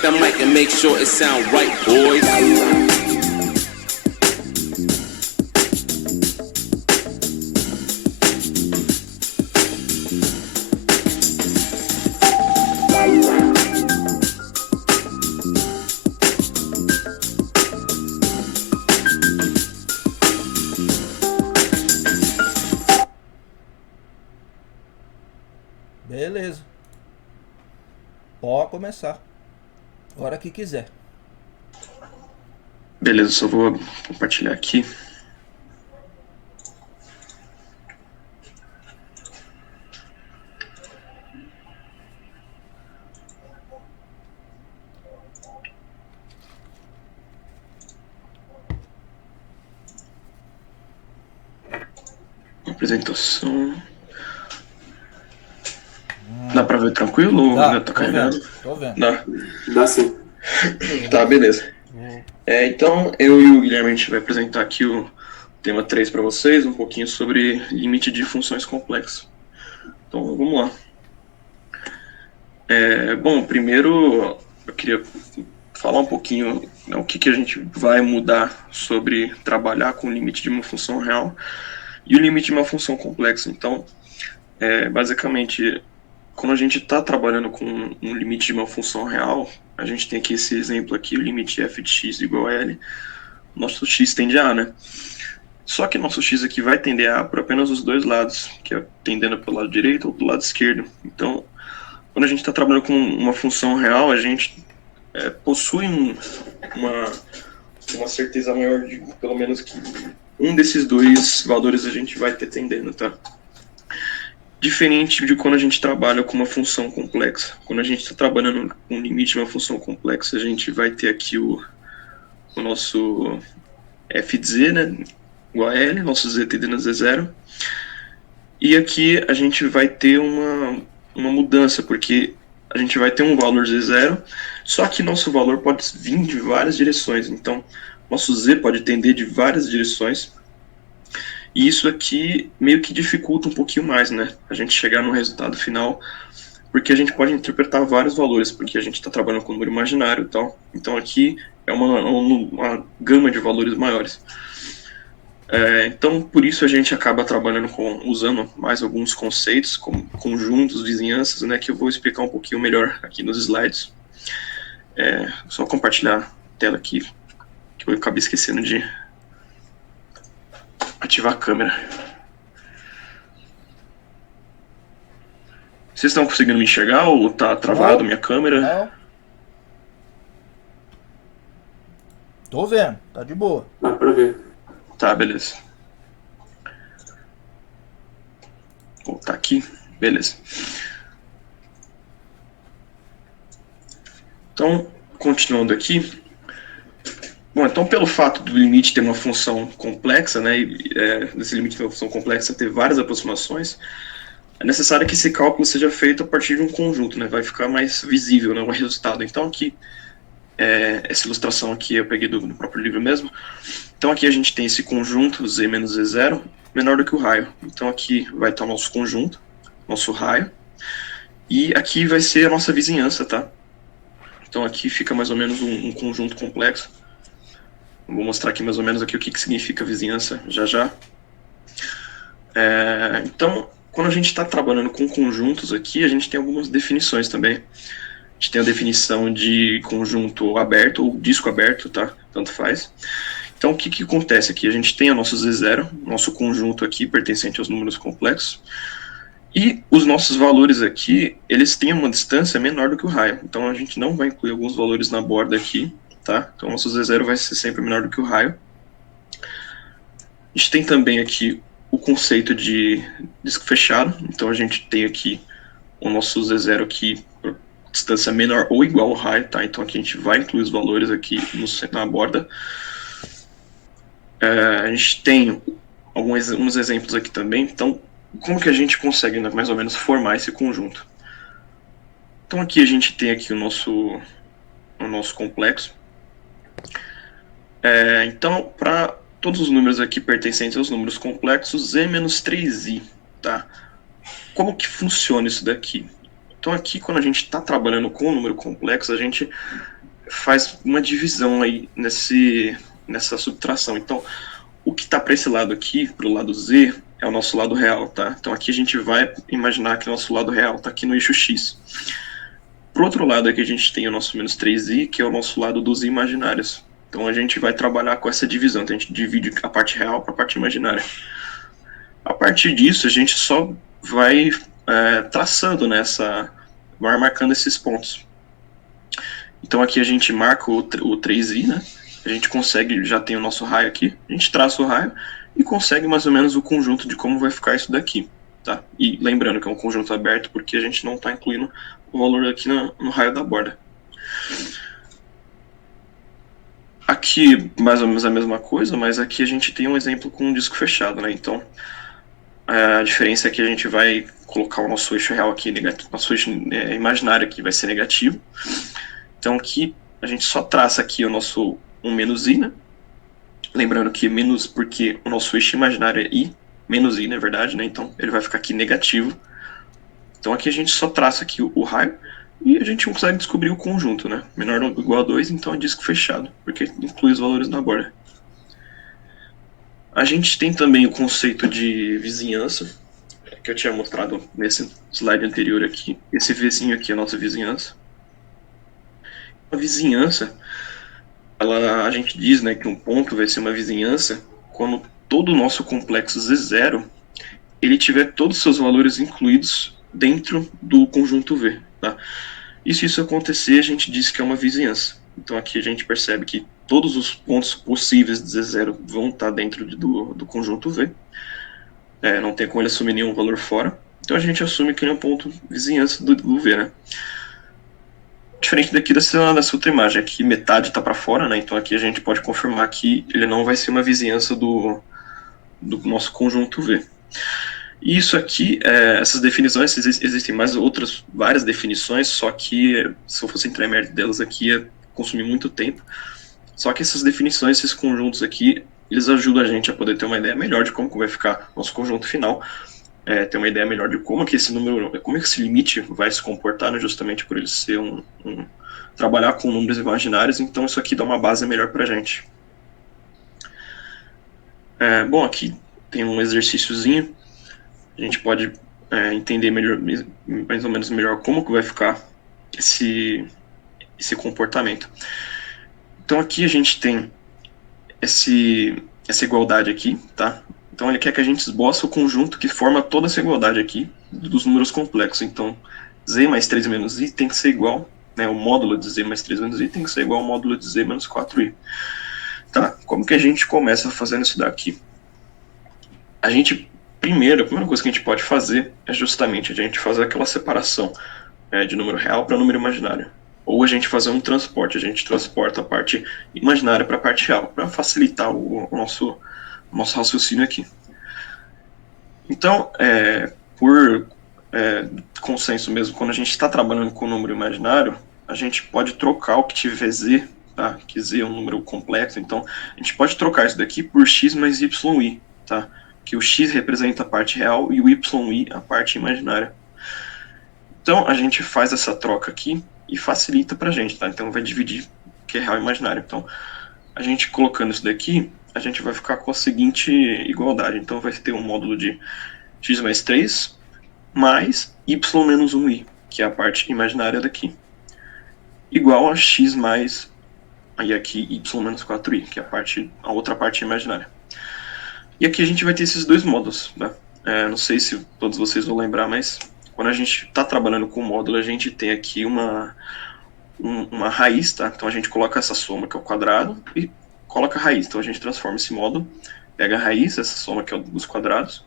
Check the mic and make sure it sound right, boys. Beleza. Pode começar. A hora que quiser. Beleza, só vou compartilhar aqui. Apresentação. Dá pra ver tranquilo ou ainda tá carregando? Tô vendo. Dá sim. Tá, beleza. Então, eu e o Guilherme, a gente vai apresentar aqui o tema 3 para vocês, um pouquinho sobre limite de funções complexas. Então, vamos lá. Bom, primeiro eu queria falar um pouquinho, né, o que a gente vai mudar sobre trabalhar com o limite de uma função real e o limite de uma função complexa. Então, basicamente, quando a gente está trabalhando com um limite de uma função real, a gente tem aqui esse exemplo aqui, o limite f de x igual a L, nosso x tende a A, né? Só que nosso x aqui vai tender a por apenas os dois lados, que é tendendo pelo lado direito ou pelo lado esquerdo. Então, quando a gente está trabalhando com uma função real, a gente possui uma certeza maior de pelo menos que um desses dois valores a gente vai ter tendendo, tá? Diferente de quando a gente trabalha com uma função complexa. Quando a gente está trabalhando com o limite de uma função complexa, a gente vai ter aqui o nosso f de z, né, igual a L, nosso z tendendo a z0. E aqui a gente vai ter uma mudança, porque a gente vai ter um valor z0, só que nosso valor pode vir de várias direções. Então, nosso z pode tender de várias direções. E isso aqui meio que dificulta um pouquinho mais, né? A gente chegar no resultado final, porque a gente pode interpretar vários valores, porque a gente está trabalhando com número imaginário e tal. Então aqui é uma gama de valores maiores. Então por isso a gente acaba trabalhando usando mais alguns conceitos, como conjuntos, vizinhanças, né? Que eu vou explicar um pouquinho melhor aqui nos slides. Só compartilhar a tela aqui, que eu acabei esquecendo de ativar a câmera. Vocês estão conseguindo me enxergar ou tá travado minha câmera? Não. Tô vendo, tá de boa. Dá pra ver. Tá, beleza. Vou voltar aqui, beleza. Então, continuando aqui. Bom, então pelo fato do limite ter uma função complexa, né, desse limite ter uma função complexa ter várias aproximações, é necessário que esse cálculo seja feito a partir de um conjunto, né, vai ficar mais visível, né, o resultado. Então aqui, essa ilustração aqui eu peguei do próprio livro mesmo. Então aqui a gente tem esse conjunto z menos z0 menor do que o raio. Então aqui vai estar o nosso conjunto, nosso raio, e aqui vai ser a nossa vizinhança, tá? Então aqui fica mais ou menos um conjunto complexo. Vou mostrar aqui mais ou menos aqui o que significa vizinhança já. Então, quando a gente está trabalhando com conjuntos aqui, a gente tem algumas definições também. A gente tem a definição de conjunto aberto ou disco aberto, tá? Tanto faz. Então, o que acontece aqui? A gente tem o nosso Z0, nosso conjunto aqui pertencente aos números complexos, e os nossos valores aqui, eles têm uma distância menor do que o raio. Então, a gente não vai incluir alguns valores na borda aqui, tá? Então, nosso Z0 vai ser sempre menor do que o raio. A gente tem também aqui o conceito de disco fechado. Então, a gente tem aqui o nosso Z0 aqui por distância menor ou igual ao raio, tá? Então, aqui a gente vai incluir os valores aqui na borda. A gente tem alguns exemplos aqui também. Então, como que a gente consegue mais ou menos formar esse conjunto? Então, aqui a gente tem aqui o nosso complexo. Então, para todos os números aqui pertencentes aos números complexos, z menos 3i, tá? Como que funciona isso daqui? Então aqui, quando a gente está trabalhando com um número complexo, a gente faz uma divisão aí nessa subtração. Então, o que está para esse lado aqui, para o lado Z, é o nosso lado real, tá? Então aqui a gente vai imaginar que o nosso lado real está aqui no eixo X. Pro outro lado aqui a gente tem o nosso menos 3i, que é o nosso lado dos imaginários. Então a gente vai trabalhar com essa divisão, então a gente divide a parte real para a parte imaginária. A partir disso, a gente só vai traçando vai marcando esses pontos. Então aqui a gente marca o 3i, né? A gente consegue, já tem o nosso raio aqui, a gente traça o raio e consegue mais ou menos o conjunto de como vai ficar isso daqui, tá? E lembrando que é um conjunto aberto porque a gente não está incluindo o valor aqui no raio da borda. Aqui, mais ou menos a mesma coisa, mas aqui a gente tem um exemplo com um disco fechado, né? Então, a diferença é que a gente vai colocar o nosso eixo real aqui, nosso eixo imaginário aqui vai ser negativo. Então, aqui a gente só traça aqui o nosso 1 menos i, né? Lembrando que menos porque o nosso eixo imaginário é i, menos i, na verdade, né? Então, ele vai ficar aqui negativo. Então, aqui a gente só traça aqui o raio e a gente consegue descobrir o conjunto, né? Menor ou igual a 2, então é disco fechado, porque inclui os valores na borda. A gente tem também o conceito de vizinhança, que eu tinha mostrado nesse slide anterior aqui. Esse vizinho aqui é a nossa vizinhança. A vizinhança, a gente diz, né, que um ponto vai ser uma vizinhança quando todo o nosso complexo Z0 ele tiver todos os seus valores incluídos dentro do conjunto V, tá? E se isso acontecer, a gente diz que é uma vizinhança. Então aqui a gente percebe que todos os pontos possíveis de Z0 vão estar dentro do conjunto V. Não tem como ele assumir nenhum valor fora. Então a gente assume que ele é um ponto vizinhança do V, né? Diferente daqui dessa outra imagem, aqui metade está para fora, né? Então aqui a gente pode confirmar que ele não vai ser uma vizinhança do nosso conjunto V. E isso aqui, essas definições, existem mais outras, várias definições, só que se eu fosse entrar em mérito delas aqui, ia consumir muito tempo. Só que essas definições, esses conjuntos aqui, eles ajudam a gente a poder ter uma ideia melhor de como vai ficar nosso conjunto final, ter uma ideia melhor de como que esse número, como que esse limite vai se comportar, né, justamente por ele ser trabalhar com números imaginários, então isso aqui dá uma base melhor pra gente. Bom, aqui tem um exercíciozinho, a gente pode entender melhor, mais ou menos melhor como que vai ficar esse comportamento. Então aqui a gente tem essa igualdade aqui, tá? Então ele quer que a gente esboce o conjunto que forma toda essa igualdade aqui dos números complexos. Então z mais 3 menos i tem que ser igual, né, o módulo de z mais 3 menos i tem que ser igual ao módulo de z menos 4i. Tá, como que a gente começa fazendo isso daqui? A primeira coisa que a gente pode fazer é justamente a gente fazer aquela separação de número real para número imaginário. Ou a gente fazer um transporte, a gente transporta a parte imaginária para a parte real, para facilitar o nosso raciocínio aqui. Então, por consenso mesmo, quando a gente está trabalhando com o número imaginário, a gente pode trocar o que tiver z, tá? Que z é um número complexo, então a gente pode trocar isso daqui por x mais yi, tá? Que o x representa a parte real e o yi a parte imaginária. Então a gente faz essa troca aqui e facilita pra gente, tá? Então vai dividir o que é real e imaginário. Então a gente colocando isso daqui, a gente vai ficar com a seguinte igualdade. Então vai ter um módulo de x mais 3 mais y menos 1i, que é a parte imaginária daqui, igual a x mais, aí aqui, y menos 4i, que é a outra parte imaginária. E aqui a gente vai ter esses dois módulos, né? Não sei se todos vocês vão lembrar, mas quando a gente está trabalhando com o módulo, a gente tem aqui uma raiz, tá? Então a gente coloca essa soma, que é o quadrado, e coloca a raiz. Então a gente transforma esse módulo, pega a raiz, essa soma que é dos quadrados.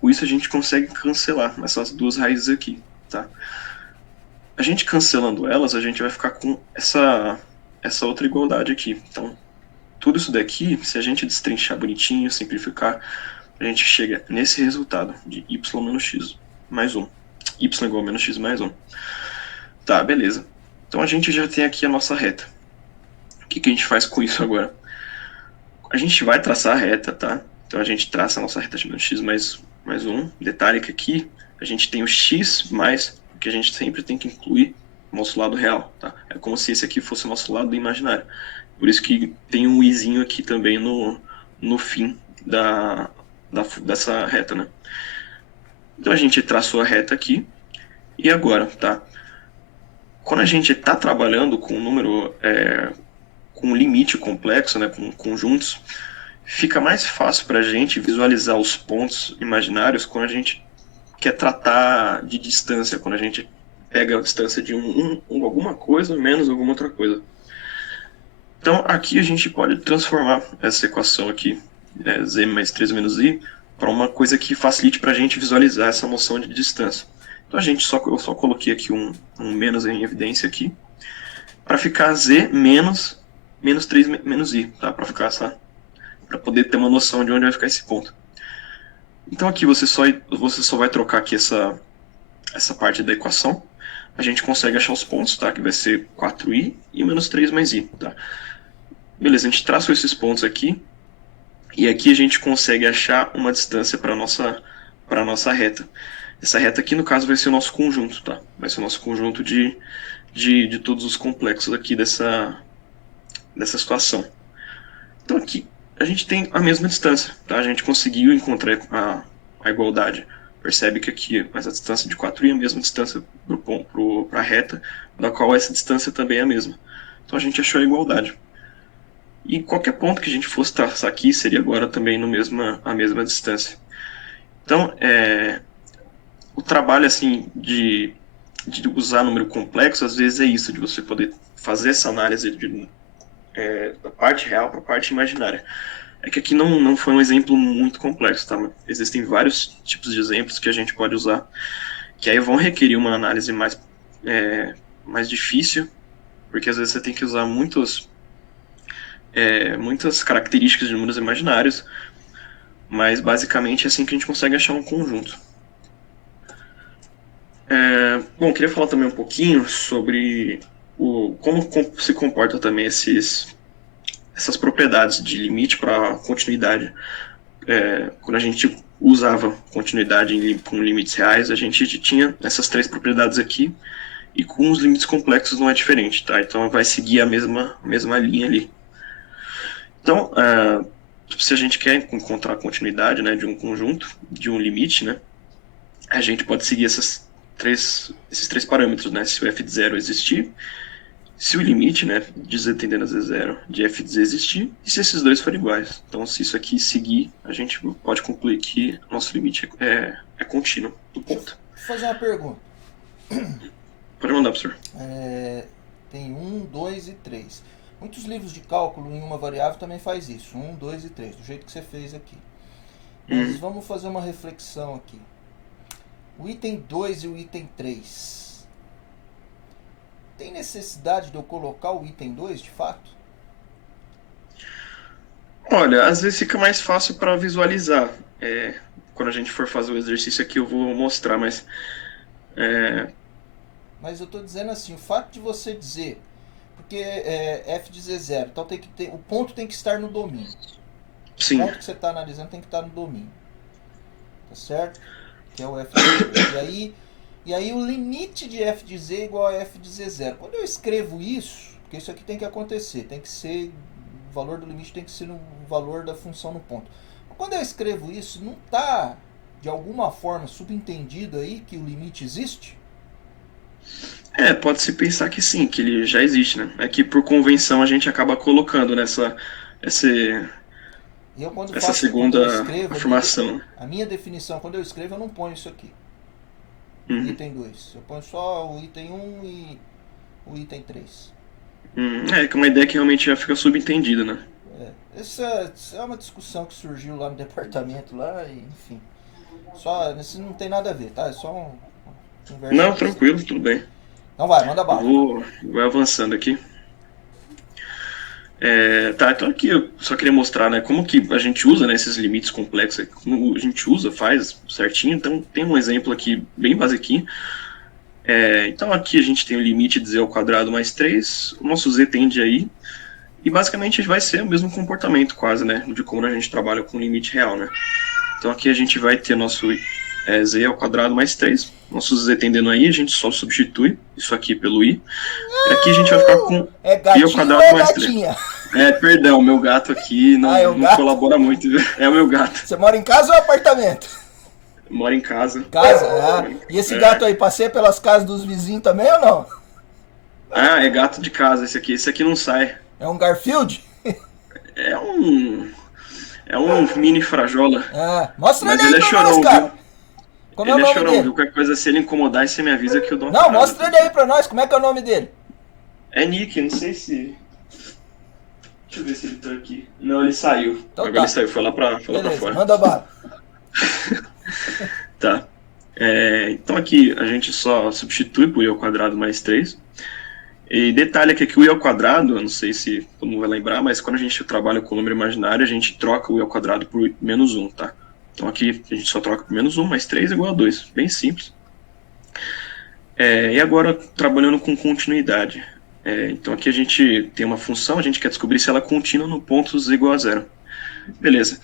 Com isso a gente consegue cancelar essas duas raízes aqui, tá? A gente cancelando elas, a gente vai ficar com essa outra igualdade aqui. Então, tudo isso daqui, se a gente destrinchar bonitinho, simplificar, a gente chega nesse resultado de y menos x mais 1. Y igual a menos x mais 1. Tá, beleza. Então a gente já tem aqui a nossa reta. O que a gente faz com isso agora? A gente vai traçar a reta, tá? Então a gente traça a nossa reta de menos x mais 1. Detalhe que aqui a gente tem o x mais porque a gente sempre tem que incluir o nosso lado real, tá? É como se esse aqui fosse o nosso lado imaginário. Por isso que tem um izinho aqui também no fim dessa reta, né? Então a gente traçou a reta aqui, e agora, tá? Quando a gente está trabalhando com um número, com um limite complexo, né, com conjuntos, fica mais fácil para a gente visualizar os pontos imaginários quando a gente quer tratar de distância, quando a gente pega a distância de alguma coisa menos alguma outra coisa. Então aqui a gente pode transformar essa equação aqui, z mais 3 menos i, para uma coisa que facilite para a gente visualizar essa noção de distância. Então eu só coloquei aqui um menos em evidência aqui, para ficar z menos 3 menos i, tá? Para poder ter uma noção de onde vai ficar esse ponto. Então aqui você só vai trocar aqui essa parte da equação. A gente consegue achar os pontos, tá? Que vai ser 4i e menos 3 mais i, tá? Beleza, a gente traça esses pontos aqui. E aqui a gente consegue achar uma distância para a nossa reta. Essa reta aqui, no caso, vai ser o nosso conjunto, tá? Vai ser o nosso conjunto de todos os complexos aqui dessa situação. Então aqui a gente tem a mesma distância, tá? A gente conseguiu encontrar a igualdade. Percebe que aqui essa distância de 4i é a mesma distância para a reta, da qual essa distância também é a mesma. Então a gente achou a igualdade. E qualquer ponto que a gente fosse traçar aqui seria agora também a mesma distância. Então, o trabalho assim de usar número complexo, às vezes é isso, de você poder fazer essa análise da parte real para a parte imaginária. É que aqui não foi um exemplo muito complexo, tá? Existem vários tipos de exemplos que a gente pode usar, que aí vão requerer uma análise mais difícil, porque às vezes você tem que usar muitas características de números imaginários, mas basicamente é assim que a gente consegue achar um conjunto. Bom, queria falar também um pouquinho sobre como se comporta também essas propriedades de limite para continuidade. Quando a gente usava continuidade com limites reais, a gente tinha essas 3 propriedades aqui, e com os limites complexos não é diferente, tá? Então vai seguir a mesma linha ali. Então, se a gente quer encontrar a continuidade, né, de um conjunto, de um limite, né, a gente pode seguir esses três parâmetros, né? Se o f de 0 existir, se o limite, né, de z tendendo a z0 de f de z existir, e se esses dois forem iguais. Então, se isso aqui seguir, a gente pode concluir que nosso limite é contínuo do ponto. Vou fazer uma pergunta. Pode mandar, professor. Tem 1, 2 e 3. Muitos livros de cálculo em uma variável também faz isso. 1, 2 e 3, do jeito que você fez aqui. Mas vamos fazer uma reflexão aqui. O item 2 e o item 3. Tem necessidade de eu colocar o item 2, de fato? Olha, às vezes fica mais fácil para visualizar. Quando a gente for fazer o exercício aqui eu vou mostrar, mas... Mas eu estou dizendo assim, o fato de você dizer... Porque f de z0, então o ponto tem que estar no domínio. Sim. O ponto que você está analisando tem que estar no domínio. Tá certo? Que é o f de z. E aí o limite de f de z é igual a f de z0. Quando eu escrevo isso, porque isso aqui tem que acontecer, tem que ser, o valor do limite tem que ser o valor da função no ponto. Quando eu escrevo isso, não está de alguma forma subentendido aí que o limite existe? Pode-se pensar que sim, que ele já existe, né? É que por convenção a gente acaba colocando essa segunda afirmação. A minha definição, quando eu escrevo, eu não ponho isso aqui. Item 2. Eu ponho só o item 1 e o item 3. Que é uma ideia que realmente já fica subentendida, né? Essa é uma discussão que surgiu lá no departamento, lá, e, enfim. Isso não tem nada a ver, tá? É só uma conversa. Não, tranquilo, tudo bem. Então vai, manda bala. Vou avançando aqui. Então aqui eu só queria mostrar, né, como que a gente usa, né, esses limites complexos, como a gente faz certinho. Então tem um exemplo aqui bem basiquinho. Então aqui a gente tem o limite de z ao quadrado mais 3, o nosso z tende a ir, e basicamente vai ser o mesmo comportamento quase, né, de como a gente trabalha com limite real, né. Então aqui a gente vai ter nosso z ao quadrado mais 3, Nosso Z tendendo a I, a gente só substitui isso aqui pelo I. E aqui a gente vai ficar com É I ao gatinho ou quadrado é mais 3. gatinha? Perdão, meu gato aqui não, Ah, é um não gato? colabora muito. É o meu gato. Você mora em casa ou apartamento? Mora em casa. Casa, ah. E esse gato aí, passeia pelas casas dos vizinhos também ou não? Ah, é gato de casa esse aqui. Esse aqui não sai. É um Garfield? É um. É um mini frajola. Ah, mostra ele Mas aí ele é pra nós, chorão, cara. viu? Como é o Ele é nome chorão, dele? viu? Qualquer coisa, se ele incomodar, você me avisa que eu dou uma Não, parada. mostra ele aí pra nós. Como é que é o nome dele? É Nick, não sei se. Deixa eu ver se ele tá aqui. Não, ele saiu. Então Agora tá. ele saiu, foi lá pra Beleza, fora. manda bala. Tá. Então aqui a gente só substitui por i ao quadrado mais 3. E detalhe que aqui o i ao quadrado, eu não sei se todo mundo vai lembrar, mas quando a gente trabalha com número imaginário, a gente troca o i ao quadrado por menos 1, tá? Então aqui a gente só troca por menos 1, mais 3 é igual a 2. Bem simples. E agora, trabalhando com continuidade. Então aqui a gente tem uma função, a gente quer descobrir se ela é contínua no ponto z igual a 0. Beleza.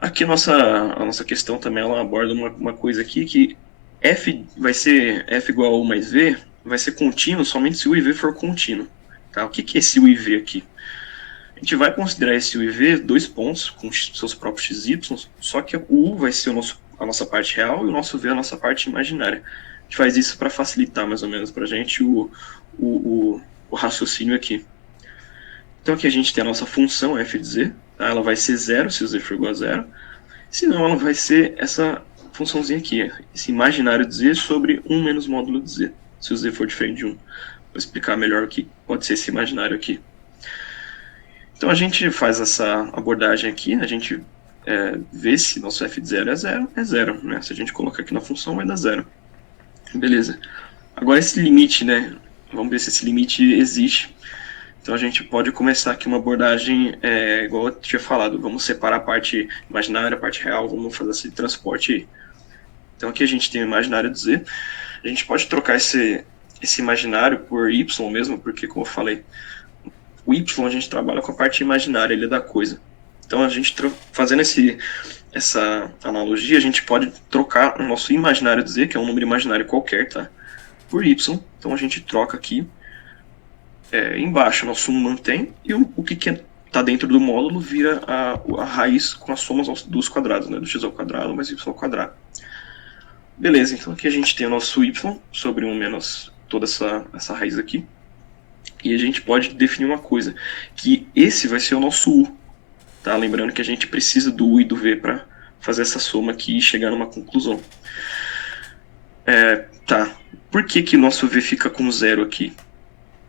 Aqui a nossa questão também ela aborda uma coisa aqui que f vai ser f igual a u mais v, vai ser contínuo somente se u e v for contínuo. Tá? O que é esse u e v aqui? A gente vai considerar esse u e v dois pontos com seus próprios x, y, só que o u vai ser a nossa parte real e o nosso v a nossa parte imaginária. A gente faz isso para facilitar mais ou menos para a gente o raciocínio aqui. Então aqui a gente tem a nossa função f de z, tá? Ela vai ser 0 se o z for igual a 0, senão ela vai ser essa funçãozinha aqui, esse imaginário de z sobre 1 menos módulo de z, se o z for diferente de 1. Vou explicar melhor o que pode ser esse imaginário aqui. Então a gente faz essa abordagem aqui, a gente vê se nosso f de 0 é 0, né? Se a gente colocar aqui na função vai dar 0. Beleza. Agora esse limite, né? Vamos ver se esse limite existe. Então a gente pode começar aqui uma abordagem igual eu tinha falado. Vamos separar a parte imaginária, a parte real, vamos fazer esse transporte aí. Então aqui a gente tem o imaginário de z. A gente pode trocar esse imaginário por y mesmo, porque como eu falei, o y a gente trabalha com a parte imaginária, ele é da coisa. Então a gente fazendo essa analogia, a gente pode trocar o nosso imaginário de z, que é um número imaginário qualquer, tá? Por y. Então a gente troca aqui. Embaixo nosso 1 mantém e o que está dentro do módulo vira a raiz com as somas dos quadrados, né? Do x ao quadrado mais y ao quadrado. Beleza, então aqui a gente tem o nosso y sobre 1 menos toda essa raiz aqui. E a gente pode definir uma coisa, que esse vai ser o nosso u. Tá? Lembrando que a gente precisa do u e do v para fazer essa soma aqui e chegar numa conclusão. Tá. Por que o nosso v fica com 0 aqui?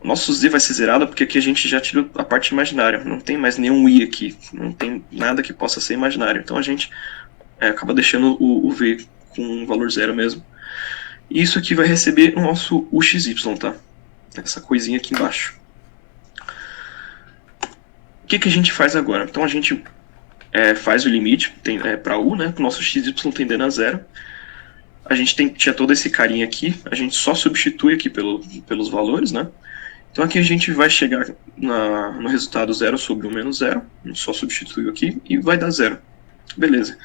O nosso z vai ser zerado porque aqui a gente já tirou a parte imaginária. Não tem mais nenhum i aqui. Não tem nada que possa ser imaginário. Então a gente acaba deixando o v com um valor 0 mesmo. E isso aqui vai receber o nosso uxy, tá? Essa coisinha aqui embaixo. O que a gente faz agora? Então a gente faz o limite para u, né? Com o nosso xy tendendo a 0. A gente tinha todo esse carinha aqui. A gente só substitui aqui pelos valores, né? Então aqui a gente vai chegar no resultado 0 sobre 1 menos 0. A gente só substituiu aqui e vai dar 0. Beleza.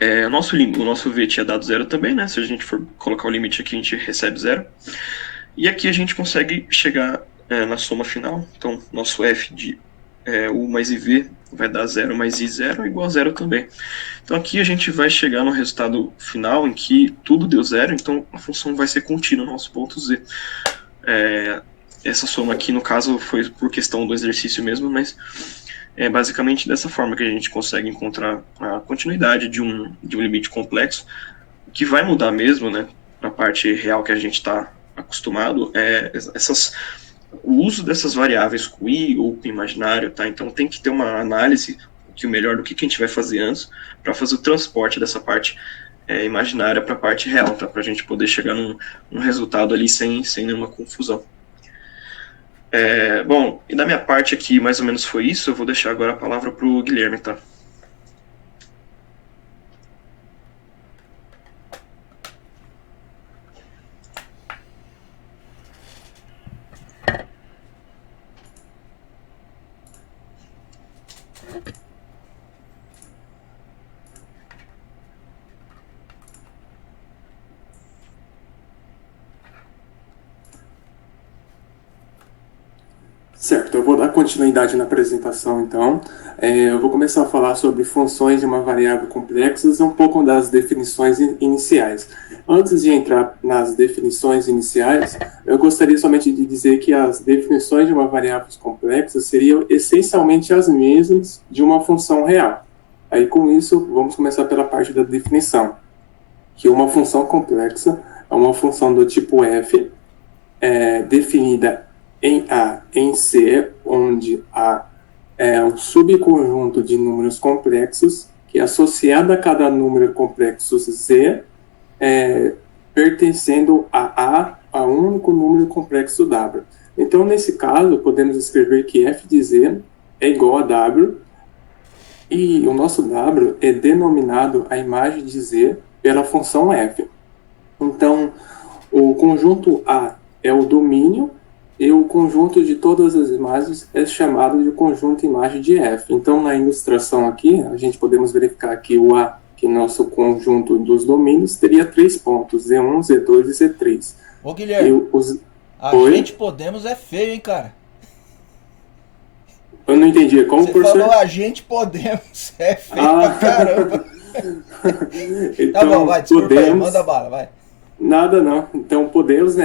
O nosso v tinha dado 0 também, né? Se a gente for colocar o limite aqui, a gente recebe 0. E aqui a gente consegue chegar na soma final. Então, nosso f de u mais iv vai dar 0 mais i0 igual a 0 também. Então aqui a gente vai chegar no resultado final em que tudo deu 0, então a função vai ser contínua no nosso ponto z. Essa soma aqui, no caso, foi por questão do exercício mesmo, mas é basicamente dessa forma que a gente consegue encontrar a continuidade de um limite complexo. O que vai mudar mesmo, né, na parte real que a gente está acostumado, o uso dessas variáveis com i ou com imaginário, tá? Então tem que ter uma análise melhor do que a gente vai fazer antes para fazer o transporte dessa parte imaginária para a parte real, tá? Para a gente poder chegar num resultado ali sem nenhuma confusão. Bom, e da minha parte aqui mais ou menos foi isso. Eu vou deixar agora a palavra para o Guilherme, tá? Certo, eu vou dar continuidade na apresentação, então. Eu vou começar a falar sobre funções de uma variável complexa e um pouco das definições iniciais. Antes de entrar nas definições iniciais, eu gostaria somente de dizer que as definições de uma variável complexa seriam essencialmente as mesmas de uma função real. Aí, com isso, vamos começar pela parte da definição, que uma função complexa é uma função do tipo f, definida em A, em C, onde A é um subconjunto de números complexos que, associado a cada número complexo Z, pertencendo a um único número complexo W. Então, nesse caso, podemos escrever que f de Z é igual a W, e o nosso W é denominado a imagem de Z pela função f. Então, o conjunto A é o domínio, e o conjunto de todas as imagens é chamado de conjunto imagem de F. Então, na ilustração aqui, a gente podemos verificar que o A, que é nosso conjunto dos domínios, teria 3 pontos, Z1, Z2 e Z3. Ô, Guilherme, Oi? gente Podemos é feio, hein, cara? Eu não entendi. Como, Você professor? falou a gente Podemos é feio pra caramba. Então, Tá bom, vai, desculpa aí, podemos... manda bala, vai. Nada não. Então podemos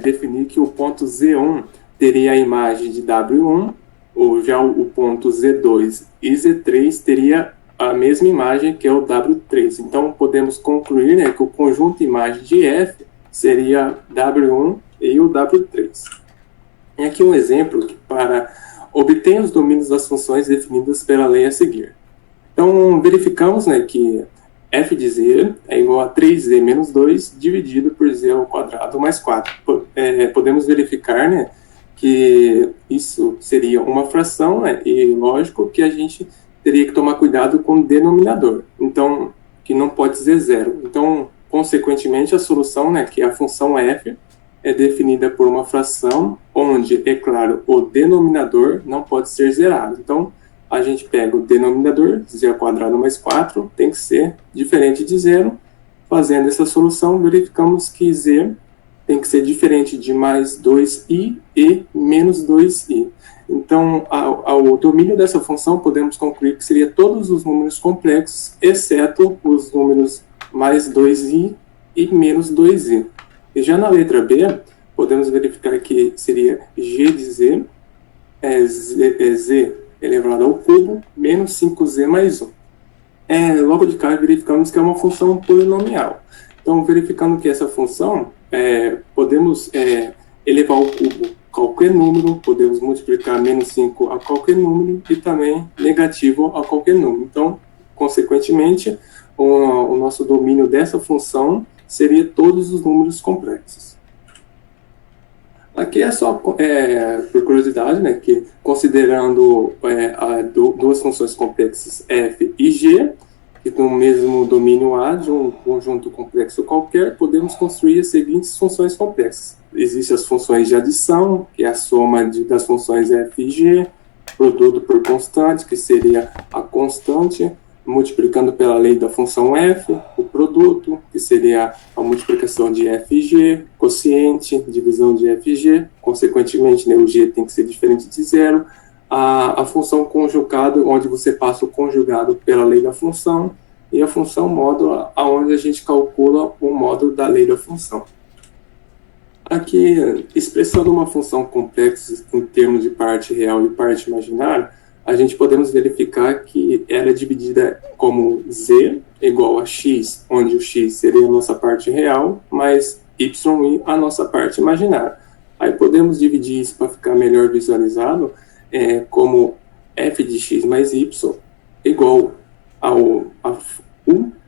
definir que o ponto Z1 teria a imagem de W1, ou já o ponto Z2 e Z3 teria a mesma imagem que é o W3. Então podemos concluir que o conjunto imagem de F seria W1 e o W3. E aqui um exemplo para obter os domínios das funções definidas pela lei a seguir. Então verificamos que f de z é igual a 3z menos 2 dividido por z ao quadrado mais 4. Podemos verificar que isso seria uma fração, e lógico que a gente teria que tomar cuidado com o denominador, então, que não pode ser zero. Então, consequentemente, a solução, que a função f é definida por uma fração onde, é claro, o denominador não pode ser zerado. Então, a gente pega o denominador, z ao quadrado mais 4, tem que ser diferente de zero. Fazendo essa solução, verificamos que z tem que ser diferente de mais 2i e menos 2i. Então, ao domínio dessa função, podemos concluir que seria todos os números complexos, exceto os números mais 2i e menos 2i. E já na letra B, podemos verificar que seria g de z, z elevado ao cubo, menos 5z mais 1. Logo de cara, verificamos que é uma função polinomial. Então, verificando que essa função, podemos elevar ao cubo qualquer número, podemos multiplicar menos 5 a qualquer número e também negativo a qualquer número. Então, consequentemente, o nosso domínio dessa função seria todos os números complexos. Aqui é só por curiosidade, que considerando duas funções complexas f e g, que no mesmo domínio A de um conjunto complexo qualquer, podemos construir as seguintes funções complexas. Existem as funções de adição, que é a soma das funções f e g, produto por constante, que seria a constante, multiplicando pela lei da função f, o produto, que seria a multiplicação de f e g, quociente, divisão de f e g, consequentemente, o g tem que ser diferente de zero, a função conjugado, onde você passa o conjugado pela lei da função, e a função módulo, onde a gente calcula o módulo da lei da função. Aqui, expressando uma função complexa em termos de parte real e parte imaginária, a gente podemos verificar que ela é dividida como z igual a x, onde o x seria a nossa parte real, mais y a nossa parte imaginária. Aí podemos dividir isso para ficar melhor visualizado, como f de x mais y igual a u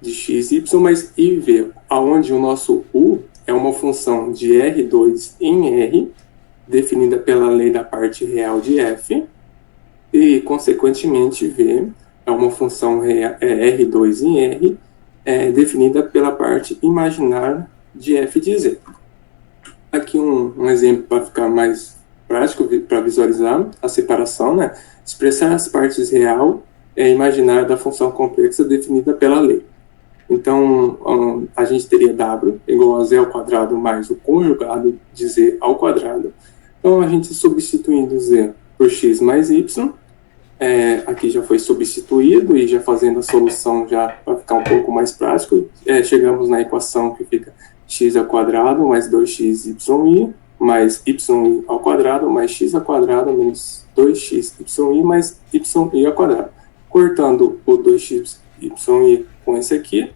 de x, y mais iv, onde o nosso u é uma função de R2 em R, definida pela lei da parte real de f, e, consequentemente, V é uma função R2 em R, definida pela parte imaginária de f de z. Aqui um exemplo para ficar mais prático, para visualizar a separação, expressar as partes real e imaginária da função complexa definida pela lei. Então, a gente teria W igual a z ao quadrado mais o conjugado de z ao quadrado. Então, a gente substituindo z por x mais y. Aqui já foi substituído e já fazendo a solução já para ficar um pouco mais prático, chegamos na equação que fica x ao quadrado mais 2xy mais y ao quadrado mais x ao quadrado menos 2xy mais y ao quadrado. Cortando o 2xy com esse aqui,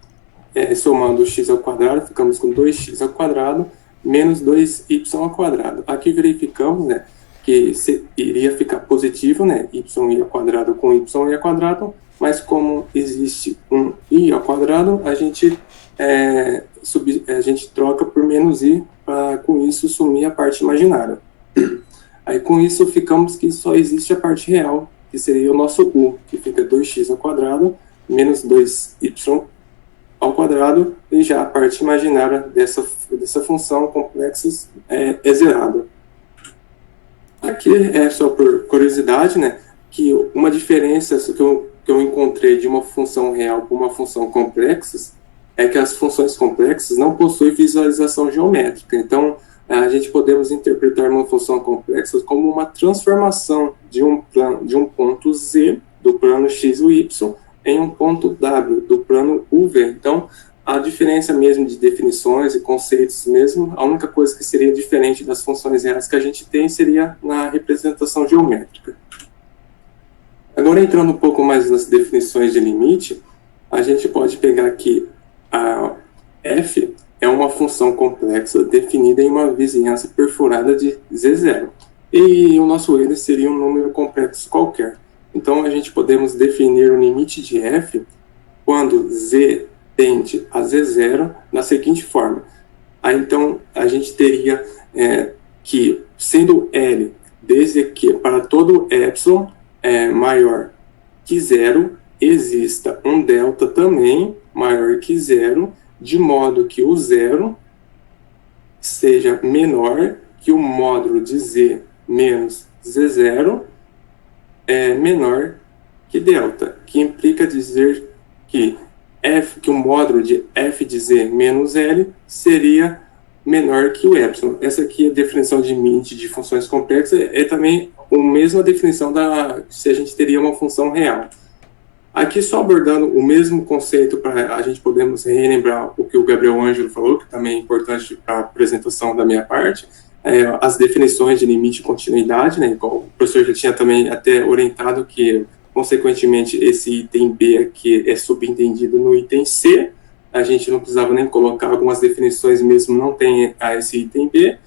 somando o x ao quadrado, ficamos com 2x ao quadrado menos 2y ao quadrado. Aqui verificamos, né, que iria ficar positivo, né, y ao quadrado com y ao quadrado, mas como existe um i ao quadrado, a gente troca por menos i para com isso sumir a parte imaginária. Aí com isso ficamos que só existe a parte real, que seria o nosso u, que fica 2x ao quadrado menos 2y ao quadrado, e já a parte imaginária dessa função complexa é zerada. Aqui só por curiosidade, né, que uma diferença que eu encontrei de uma função real para uma função complexa é que as funções complexas não possuem visualização geométrica. Então, a gente podemos interpretar uma função complexa como uma transformação de um ponto z do plano x ou y em um ponto w do plano uv. Então, a diferença mesmo de definições e conceitos mesmo, a única coisa que seria diferente das funções reais que a gente tem seria na representação geométrica. Agora, entrando um pouco mais nas definições de limite, a gente pode pegar aqui a f é uma função complexa definida em uma vizinhança perfurada de z0. E o nosso n seria um número complexo qualquer. Então, a gente podemos definir o limite de f quando z tende a z0 da seguinte forma. Aí, então, a gente teria que, sendo L, desde que para todo epsilon maior que zero, exista um delta também maior que zero, de modo que o zero seja menor que o módulo de z menos z0 é menor que delta, que implica dizer que o módulo de f de z menos L seria menor que o epsilon. Essa aqui é a definição de limite de funções complexas, é também a mesma definição se a gente teria uma função real. Aqui só abordando o mesmo conceito para a gente podermos relembrar o que o Gabriel Ângelo falou, que também é importante para a apresentação da minha parte, as definições de limite e continuidade, né, o professor já tinha também até orientado que, consequentemente, esse item B aqui é subentendido no item C, a gente não precisava nem colocar algumas definições mesmo, não tem esse item B,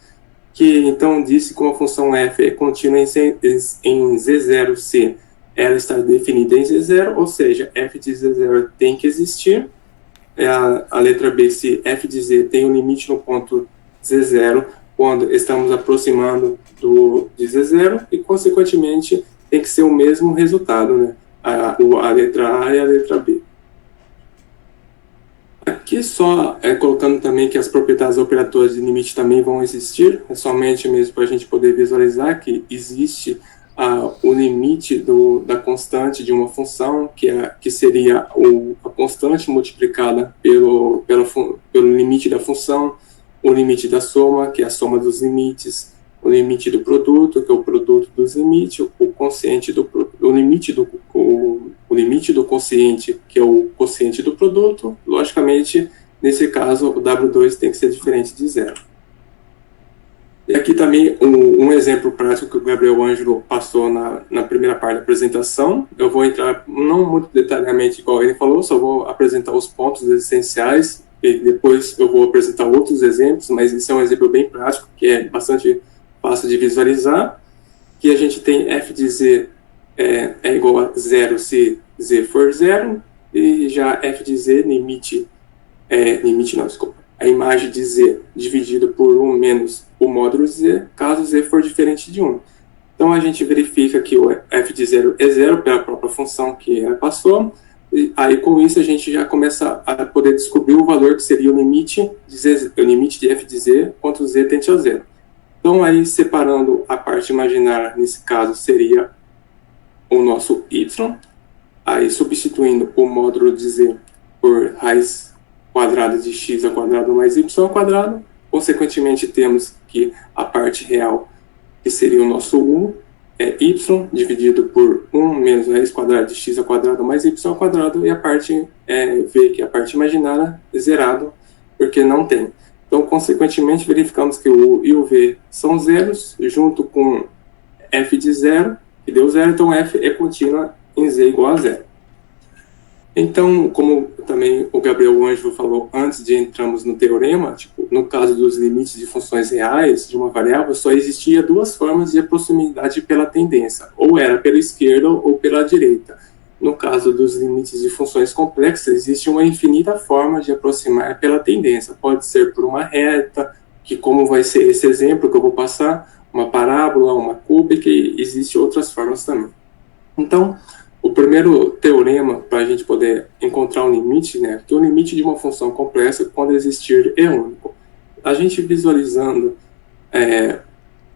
que então disse que uma função f é contínua em Z0C, ela está definida em Z0, ou seja, f de Z0 tem que existir. A letra B, se f de Z tem um limite no ponto Z0, quando estamos aproximando de Z0, e, consequentemente, tem que ser o mesmo resultado, né? A letra A e a letra B. Aqui só colocando também que as propriedades operatórias de limite também vão existir, é somente mesmo para a gente poder visualizar que existe o limite da constante de uma função, que seria a constante multiplicada pelo limite da função, o limite da soma, que é a soma dos limites, o limite do produto, que é o produto dos limites, o limite do quociente, que é o quociente do produto. Logicamente, nesse caso, o W2 tem que ser diferente de zero. E aqui também um exemplo prático que o Gabriel Ângelo passou na primeira parte da apresentação. Eu vou entrar não muito detalhadamente igual ele falou, só vou apresentar os pontos essenciais e depois eu vou apresentar outros exemplos, mas esse é um exemplo bem prático, que é bastante fácil de visualizar, que a gente tem f de z é igual a zero se z for zero, e já f de z a imagem de z dividido por 1 menos o módulo z, caso z for diferente de 1. Então, a gente verifica que o f de 0 é zero pela própria função que ela passou, e aí com isso a gente já começa a poder descobrir o valor que seria o limite de f de z quando z tende a zero. Então, aí separando a parte imaginária, nesse caso, seria o nosso y, aí substituindo o módulo de z por raiz quadrada de x ao quadrado mais y ao quadrado, consequentemente temos que a parte real, que seria o nosso 1, é y dividido por 1 menos raiz quadrada de x ao quadrado mais y ao quadrado, e a parte v, que é a parte imaginária, é zerado, porque não tem. Então, consequentemente, verificamos que o u e o v são zeros, junto com f de zero, que deu zero, então f é contínua em z igual a zero. Então, como também o Gabriel Ângelo falou antes de entrarmos no teorema, tipo, no caso dos limites de funções reais de uma variável, só existia duas formas de proximidade pela tendência, ou era pela esquerda ou pela direita. No caso dos limites de funções complexas, existe uma infinita forma de aproximar pela tendência. Pode ser por uma reta, que como vai ser esse exemplo que eu vou passar, uma parábola, uma cúbica, e existem outras formas também. Então, o primeiro teorema para a gente poder encontrar um limite, né, que o limite de uma função complexa, quando existir, é único. A gente visualizando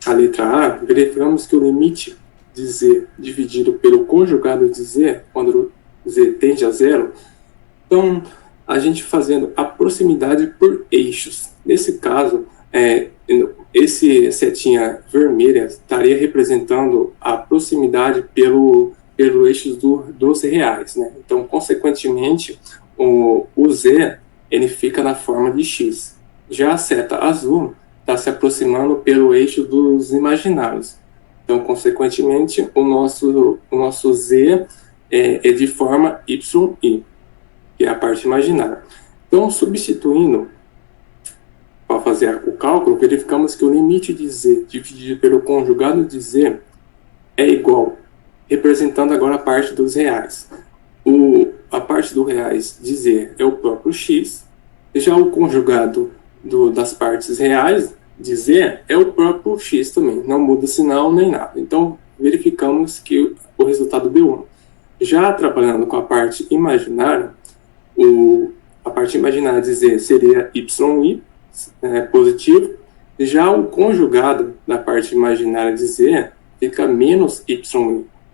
a letra A, verificamos que o limite de z dividido pelo conjugado de z, quando z tende a zero, então, a gente fazendo a proximidade por eixos. Nesse caso, esse setinha vermelha estaria representando a proximidade pelo eixo dos reais, né? Então, consequentemente, o z ele fica na forma de x. Já a seta azul está se aproximando pelo eixo dos imaginários. Então, consequentemente, o nosso z é de forma y, que é a parte imaginária. Então, substituindo, para fazer o cálculo, verificamos que o limite de z dividido pelo conjugado de z é igual, representando agora a parte dos reais. A parte dos reais de z é o próprio x, já o conjugado das partes reais de z é o próprio x também, não muda sinal nem nada. Então, verificamos que o resultado deu 1. Já trabalhando com a parte imaginária, a parte imaginária de z seria yi, positivo, já o conjugado da parte imaginária de z fica menos yi,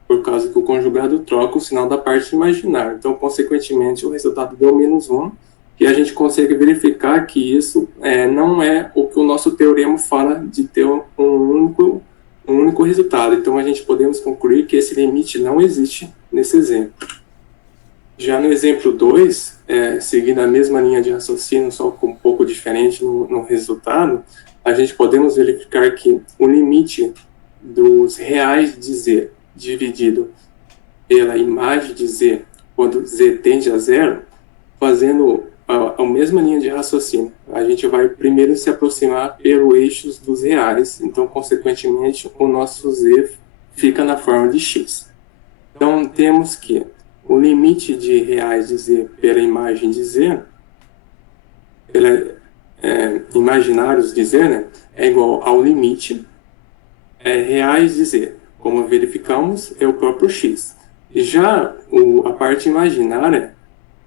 por causa que o conjugado troca o sinal da parte imaginária. Então, consequentemente, o resultado deu menos 1, e a gente consegue verificar que isso não é o que o nosso teorema fala de ter um único resultado. Então, a gente podemos concluir que esse limite não existe nesse exemplo. Já no exemplo 2, seguindo a mesma linha de raciocínio, só com um pouco diferente no resultado, a gente podemos verificar que o limite dos reais de z dividido pela imagem de z, quando z tende a zero, fazendo a mesma linha de raciocínio. A gente vai primeiro se aproximar pelo eixo dos reais, então, consequentemente, o nosso z fica na forma de x. Então, temos que o limite de reais de z pela imagem de z, imaginários de z, né, é igual ao limite reais de z. Como verificamos, é o próprio x. Já a parte imaginária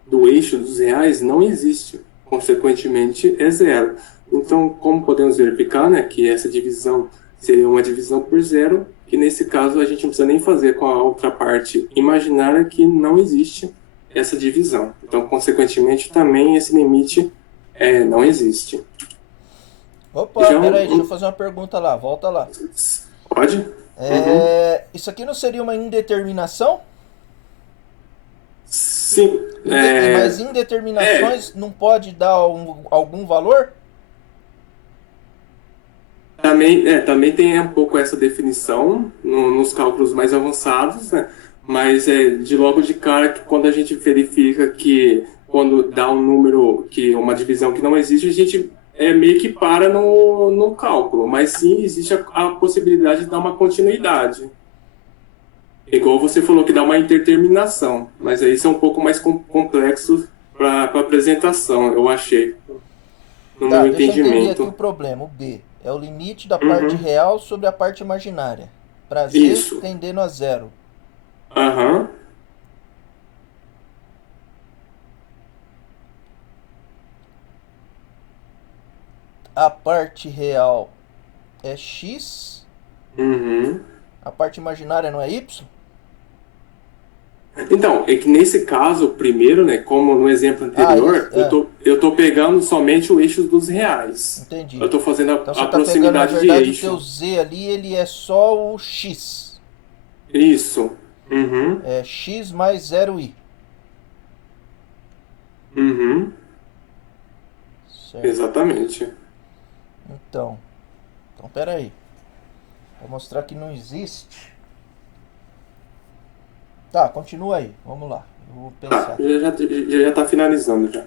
do eixo dos reais não existe, consequentemente é zero. Então, como podemos verificar, né, que essa divisão seria uma divisão por zero, que nesse caso a gente não precisa nem fazer com a outra parte imaginária, que não existe essa divisão. Então, consequentemente, também esse limite não existe. Opa, peraí, deixa eu fazer uma pergunta lá, volta lá. Pode? Isso aqui não seria uma indeterminação? Sim. Mas indeterminações não pode dar algum valor? Também tem um pouco essa definição nos cálculos mais avançados, né? Mas de logo de cara, que quando a gente verifica que quando dá um número, uma divisão que não existe, a gente meio que para no cálculo, mas sim existe a possibilidade de dar uma continuidade. Igual você falou que dá uma indeterminação, mas aí isso é um pouco mais complexo para apresentação, eu achei, no meu entendimento. Deixa eu entender aqui o problema, o B. É o limite da parte real sobre a parte imaginária. Para z tendendo a zero. A parte real é x. A parte imaginária não é y? Então, é que nesse caso, primeiro, né, como no exemplo anterior, eu tô pegando somente o eixo dos reais. Entendi. Eu tô fazendo então, a proximidade pegando, na verdade, de eixo. O teu z ali, ele é só o x. Isso. Uhum. É x mais 0i. Uhum. Certo. Exatamente. Então pera aí. Vou mostrar que não existe. Tá, continua aí. Vamos lá. Eu vou Tá, pensar. já tá finalizando já.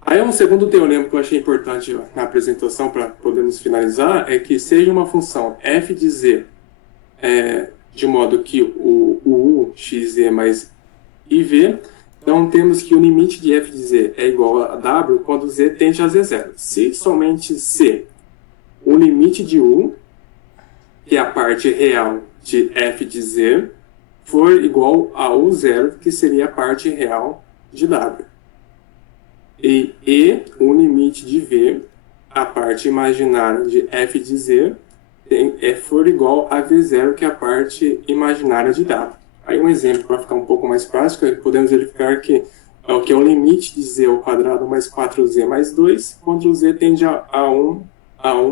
Aí um segundo teorema que eu achei importante na apresentação para podermos finalizar é que seja uma função f de z de modo que o u, x, z mais iv, então temos que o limite de f de z é igual a w quando z tende a z0. Se somente c, o limite de u, que é a parte real de f de z, for igual a u0, que seria a parte real de w. E o limite de v, a parte imaginária de f de z, for igual a v0, que é a parte imaginária de w. Aí um exemplo para ficar um pouco mais prático, podemos verificar que é o limite de z ao quadrado mais 4z mais 2, quando o z tende a 1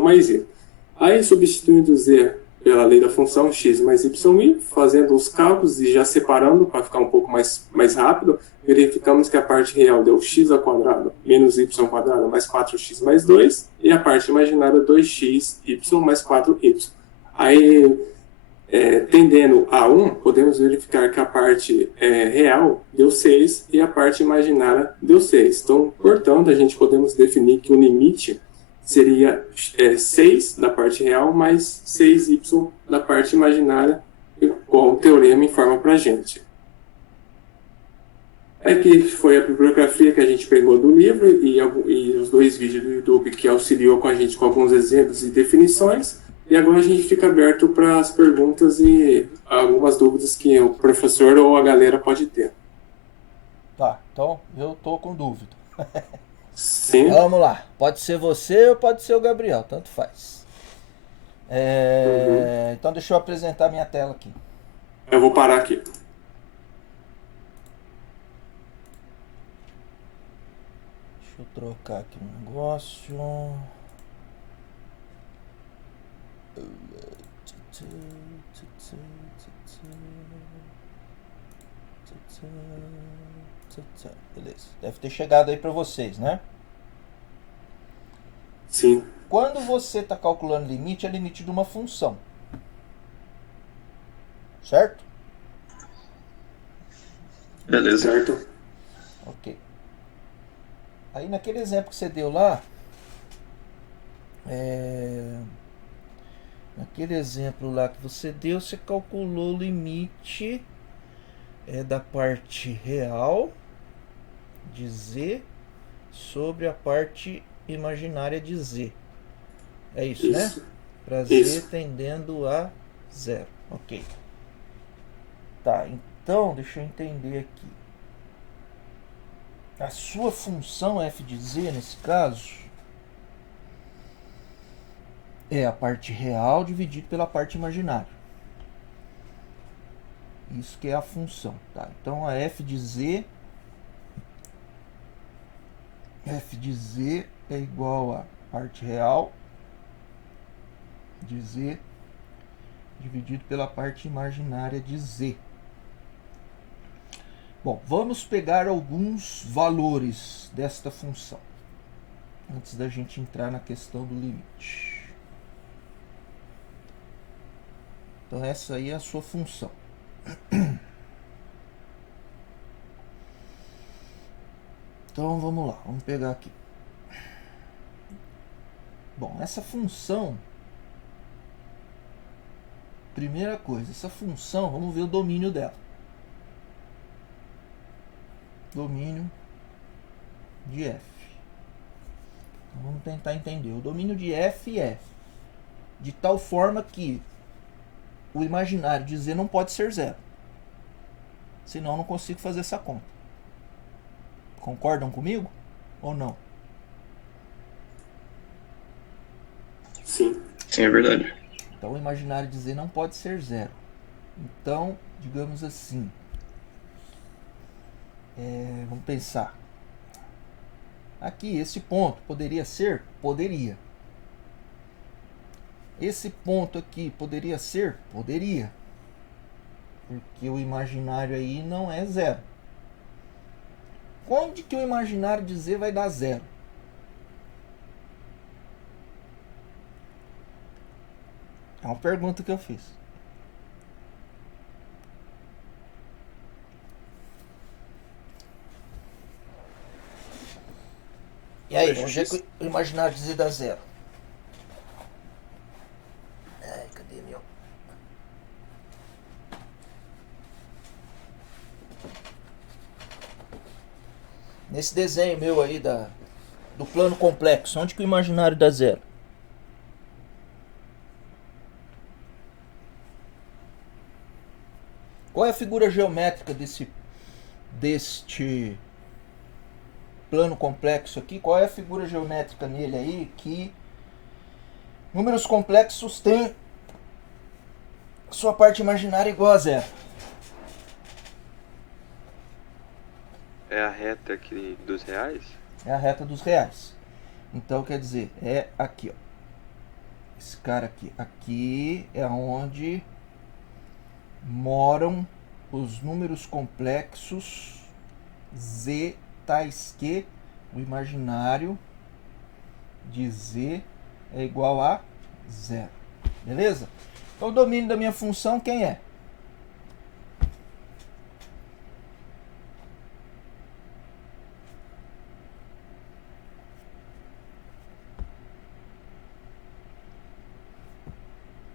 mais z. Aí substituindo z pela lei da função x mais y, fazendo os cálculos e já separando para ficar um pouco mais rápido, verificamos que a parte real deu x ao quadrado menos y ao quadrado mais 4x mais 2, e a parte imaginária 2x y mais 4y. Aí, tendendo a 1, podemos verificar que a parte real deu 6 e a parte imaginária deu 6. Então, portanto, a gente podemos definir que o limite seria 6 da parte real mais 6y da parte imaginária, igual o teorema informa para a gente. Aqui foi a bibliografia que a gente pegou do livro e os 2 vídeos do YouTube que auxiliou com a gente com alguns exemplos e definições. E agora a gente fica aberto para as perguntas e algumas dúvidas que o professor ou a galera pode ter. Tá, então eu tô com dúvida. Sim. Vamos lá. Pode ser você ou pode ser o Gabriel, tanto faz. Então deixa eu apresentar minha tela aqui. Eu vou parar aqui. Deixa eu trocar aqui um negócio. Beleza. Deve ter chegado aí para vocês, né? Sim. Quando você está calculando limite, é limite de uma função. Certo? Beleza. Certo. Ok. Aí naquele exemplo que você deu lá, naquele exemplo lá que você deu, você calculou o limite da parte real de z sobre a parte imaginária de z. É isso, né? Para z tendendo a 0. Ok. Tá, então deixa eu entender aqui. A sua função f de z, nesse caso, é a parte real dividido pela parte imaginária. Isso que é a função, tá? Então a f de z é igual a parte real de z dividido pela parte imaginária de z. Bom, vamos pegar alguns valores desta função antes da gente entrar na questão do limite. Então essa aí é a sua função. Então vamos lá, vamos pegar aqui. Bom, essa função, primeira coisa, essa função, vamos ver o domínio dela. Domínio de f. Então, vamos tentar entender. O domínio de f é de tal forma que o imaginário de z não pode ser 0. Senão eu não consigo fazer essa conta. Concordam comigo ou não? Sim. Sim, é verdade. Então o imaginário de z não pode ser 0. Então, digamos assim, vamos pensar. Aqui, esse ponto poderia ser? Poderia. Esse ponto aqui poderia ser? Poderia. Porque o imaginário aí não é zero. Onde que o imaginário de Z vai dar zero? É uma pergunta que eu fiz. E aí, onde é que o imaginário de Z dá zero? Ai, cadê meu? Nesse desenho meu aí do plano complexo, onde que o imaginário dá zero? Qual é a figura geométrica deste plano complexo aqui? Qual é a figura geométrica nele aí que números complexos têm sua parte imaginária igual a zero? É a reta aqui dos reais? É a reta dos reais. Então quer dizer, é aqui, ó. Esse cara aqui. Aqui é onde moram os números complexos Z tais que o imaginário de Z é igual a zero. Beleza? Então o domínio da minha função quem é?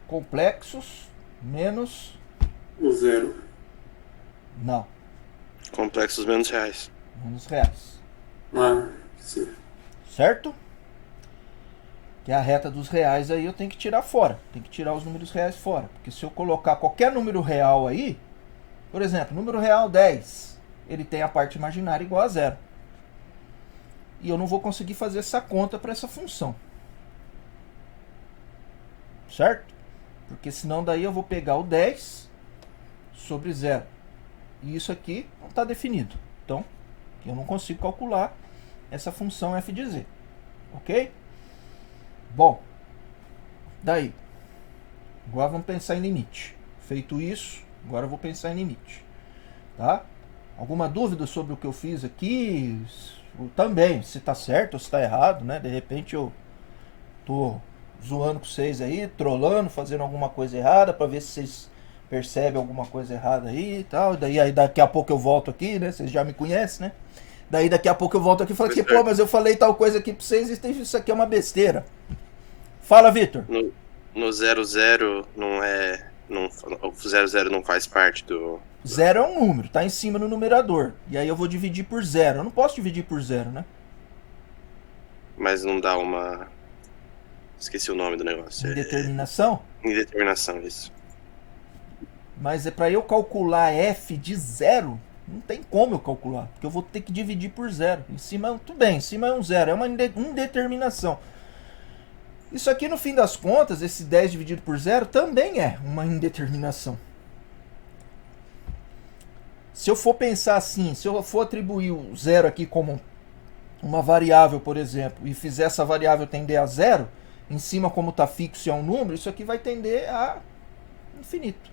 Complexos menos... O zero. Não, Complexos menos reais. menos reais. Ah, sim. Certo? Que é a reta dos reais aí eu tenho que tirar fora. Tem que tirar os números reais fora. Porque se eu colocar qualquer número real aí, por exemplo, número real 10, ele tem a parte imaginária igual a zero. E eu não vou conseguir fazer essa conta para essa função. Certo? Porque senão daí eu vou pegar o 10 sobre zero. E isso aqui não está definido. Então, eu não consigo calcular essa função f de z. Ok? Bom, daí. Agora vamos pensar em limite. Feito isso, agora eu vou pensar em limite. Tá? Alguma dúvida sobre o que eu fiz aqui? Também, se está certo ou se está errado, né? De repente eu tô zoando com vocês aí, trolando, fazendo alguma coisa errada, para ver se vocês percebem alguma coisa errada aí e tal. Daí aí, daqui a pouco eu volto aqui, né? Vocês já me conhecem, né? Daí daqui a pouco eu volto aqui e falo que, pô, mas eu falei tal coisa aqui pra vocês e isso aqui é uma besteira. Fala, Vitor. No 00 não é... Não, o 00 não faz parte do... Zero é um número, tá em cima no numerador. E aí eu vou dividir por zero. Eu não posso dividir por zero, né? Mas não dá uma... Esqueci o nome do negócio. Indeterminação? Indeterminação, isso. Mas é para eu calcular f de zero, não tem como eu calcular. Porque eu vou ter que dividir por zero. Em cima, tudo bem, em cima é um zero. É uma indeterminação. Isso aqui, no fim das contas, esse 10 dividido por zero também é uma indeterminação. Se eu for pensar assim, se eu for atribuir o zero aqui como uma variável, por exemplo, e fizer essa variável tender a zero, em cima como está fixo e é um número, isso aqui vai tender a infinito.